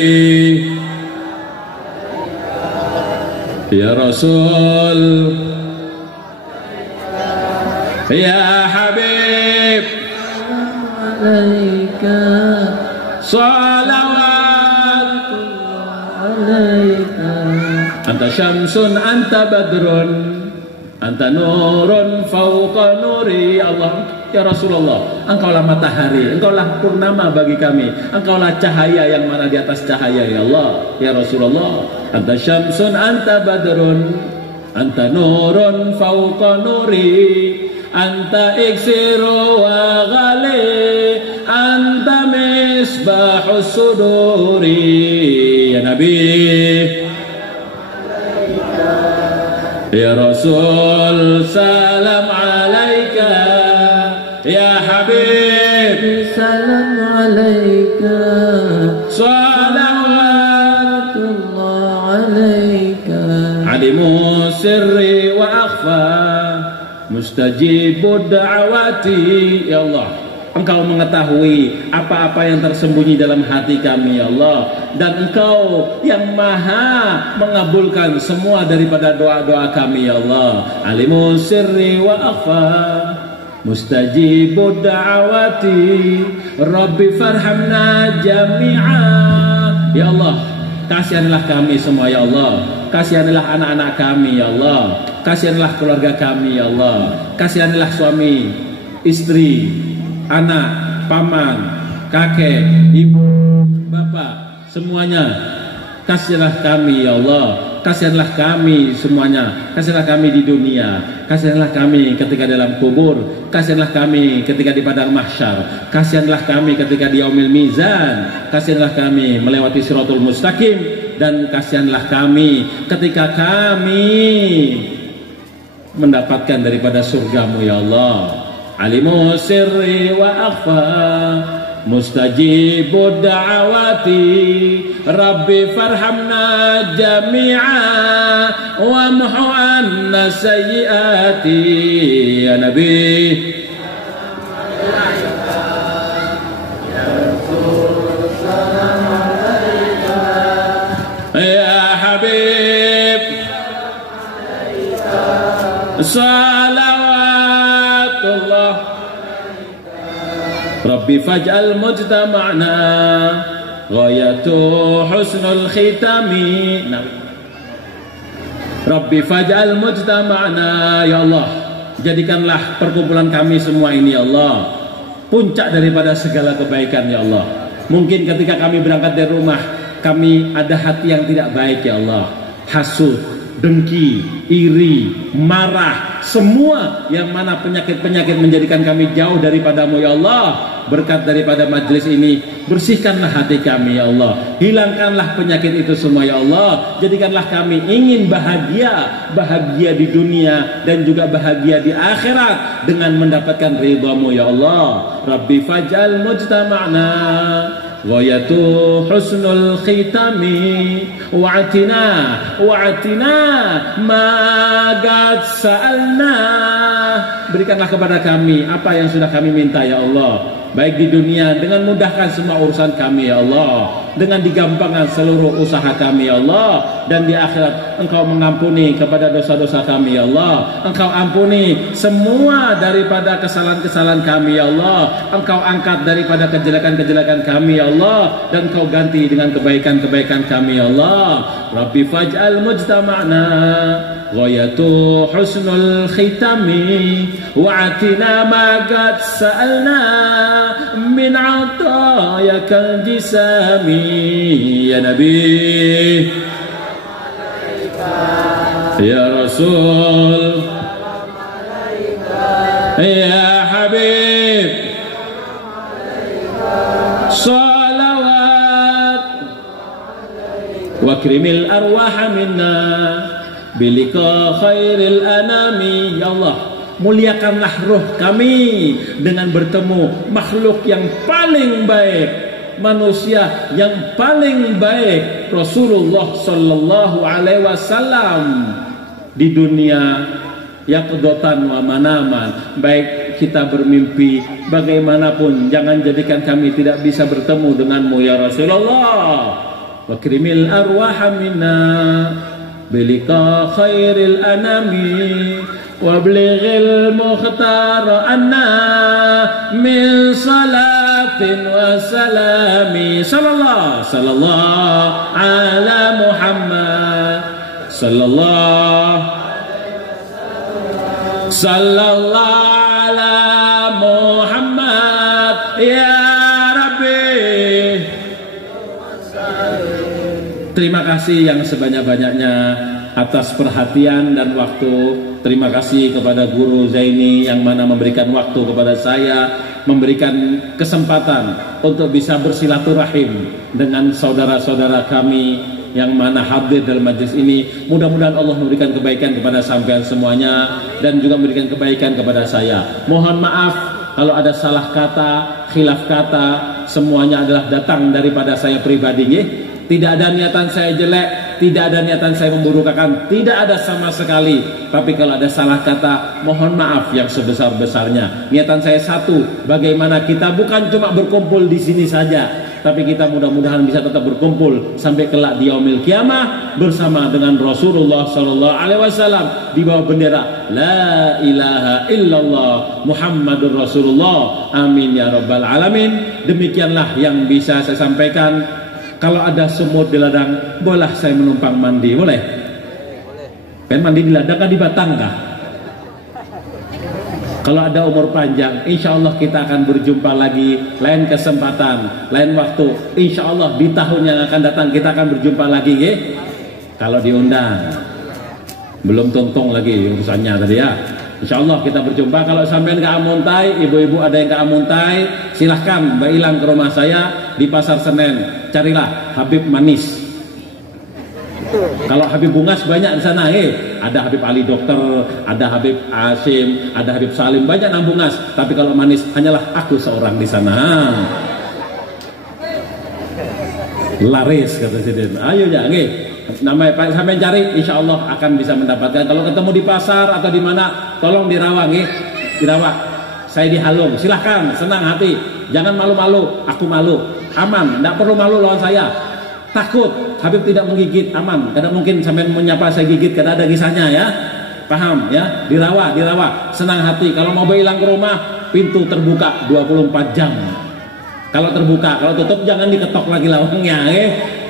ya Rasul, ya Habib, alaika, salawatullah alaika. Anta syamsun, anta badrun, anta nurun fauqa nuri. Allah, ya Rasulullah, engkaulah matahari, engkaulah purnama bagi kami, engkaulah cahaya yang mana di atas cahaya, ya Allah, ya Rasulullah. Anta syamsun, anta badrun, anta nurun fauqa nuri, anta iksiru wa ghali, anta misbahus suduri. Ya Nabi, ya Rasul salam alaika, ya Habib salam alaika, salawatullah alaika. Alimu sirri wa akhfa, mustajibud da'awati. Ya Allah, Engkau mengetahui apa-apa yang tersembunyi dalam hati kami, ya Allah, dan Engkau yang maha mengabulkan semua daripada doa-doa kami, ya Allah. Alimu sirri wa akhfa, mustajibud da'awati, Rabbi farhamna jami'a. Ya Allah, kasihanlah kami semua, ya Allah. Kasihanlah anak-anak kami, ya Allah. Kasihanlah keluarga kami, ya Allah. Kasihanlah suami, istri, anak, paman, kakek, ibu, bapak, semuanya. Kasihanlah kami, ya Allah. Kasihanlah kami semuanya. Kasihanlah kami di dunia. Kasihanlah kami ketika dalam kubur. Kasihanlah kami ketika di padang mahsyar. Kasihanlah kami ketika di yaumil mizan. Kasihanlah kami melewati siratul mustaqim. Dan kasihanlah kami ketika kami mendapatkan daripada surgamu, ya Allah. Alimu sirri wa akhfa, mustajibud da'awati, Rabbi farhamna jami'a wa muhu anna sayyiati. Ya Nabi, ya Habib, salawatullah. Rabbi faj'al mujtama'na ghayatu husnul khitami. Rabbi faj'al mujtama'na, ya Allah, jadikanlah perkumpulan kami semua ini, ya Allah, puncak daripada segala kebaikan, ya Allah. Mungkin ketika kami berangkat dari rumah, kami ada hati yang tidak baik, ya Allah, hasud, dengki, iri, marah, semua yang mana penyakit-penyakit menjadikan kami jauh daripadamu, ya Allah. Berkat daripada majlis ini, bersihkanlah hati kami, ya Allah. Hilangkanlah penyakit itu semua, ya Allah. Jadikanlah kami ingin bahagia, bahagia di dunia dan juga bahagia di akhirat dengan mendapatkan ridhamu, ya Allah. Rabbi faj'al mujtama'na ghayatu husnul khitami, wa'atina ma qad sa'alna. Berikanlah kepada kami apa yang sudah kami minta, ya Allah, baik di dunia dengan mudahkan semua urusan kami, ya Allah, dengan digampangkan seluruh usaha kami, ya Allah, dan di akhirat Engkau mengampuni kepada dosa-dosa kami, ya Allah. Engkau ampuni semua daripada kesalahan-kesalahan kami, ya Allah. Engkau angkat daripada kejelekan-kejelekan kami, ya Allah, dan Engkau ganti dengan kebaikan-kebaikan kami, ya Allah. Rabbi faj'al mujtama'na ghayatu husnul khitami, wa'atina ma qad sa'alna min 'atayakal jisami. Ya Nabi, ya Rasul, ya Habib, salawat wa krimil arwah minna bilika khairil anami. Ya Allah, muliakanlah roh kami dengan bertemu makhluk yang paling baik, manusia yang paling baik, Rasulullah sallallahu alaihi wasallam di dunia yaqdatan wa manaman. Baik kita bermimpi bagaimanapun, jangan jadikan kami tidak bisa bertemu denganmu ya Rasulullah. Wa krimil arwah minna bilika khairil anami wa blighil mukhtar anna min salatin wa salami sallallahu ala Muhammad sallallahu ala Muhammad ya Rabbi. Terima kasih yang sebanyak-banyaknya atas perhatian dan waktu. Terima kasih kepada Guru Zaini yang mana memberikan waktu kepada saya, memberikan kesempatan untuk bisa bersilaturahim dengan saudara-saudara kami yang mana hadir dalam majlis ini. Mudah-mudahan Allah memberikan kebaikan kepada sampean semuanya dan juga memberikan kebaikan kepada saya. Mohon maaf kalau ada salah kata, khilaf kata, semuanya adalah datang daripada saya pribadi nggih. Tidak ada niatan saya jelek, tidak ada niatan saya memburukakan, tidak ada sama sekali. Tapi kalau ada salah kata, mohon maaf yang sebesar-besarnya. Niatan saya satu, bagaimana kita bukan cuma berkumpul di sini saja, tapi kita mudah-mudahan bisa tetap berkumpul sampai kelak di yaumil kiamah bersama dengan Rasulullah sallallahu alaihi wasallam di bawah bendera la ilaha illallah Muhammadur Rasulullah. Amin ya rabbal alamin. Demikianlah yang bisa saya sampaikan. Kalau ada sumur di ladang, boleh saya menumpang mandi, boleh? Kan mandi di ladang kan di batang kah? Kalau ada umur panjang, insya Allah kita akan berjumpa lagi lain kesempatan, lain waktu. Insya Allah di tahun yang akan datang kita akan berjumpa lagi, ya? Kalau diundang, belum tuntung lagi urusannya tadi ya. Insya Allah kita berjumpa. Kalau sampean ke Amuntai, ibu-ibu ada yang ke Amuntai, silahkan Mbak Ilang ke rumah saya di Pasar Senen. Carilah Habib Manis. Kalau Habib Bungas banyak di sana, ada Habib Ali Dokter, ada Habib Asim, ada Habib Salim, banyak nang Bungas. Tapi kalau Manis hanyalah aku seorang di sana. Laris kata Sidin. Ayo ya, namanya Pak sampai cari, insya Allah akan bisa mendapatkan. Kalau ketemu di pasar atau di mana, tolong dirawat, di Rawak. Saya di Halung, silahkan, senang hati, jangan malu-malu. Aku malu, aman, tidak perlu malu lawan saya. Takut, Habib tidak menggigit, aman. Karena mungkin sampai menyapa saya gigit, karena ada kisahnya ya. Paham ya? Dirawat, senang hati. Kalau mau hilang ke rumah, pintu terbuka 24 jam. Kalau terbuka, kalau tutup jangan diketok lagi lawangnya,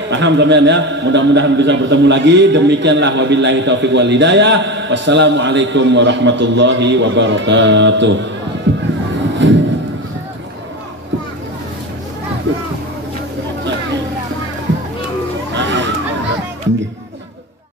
Paham teman ya? Mudah-mudahan bisa bertemu lagi. Demikianlah wabillahi taufiq wal hidayah. Wassalamualaikum warahmatullahi wabarakatuh.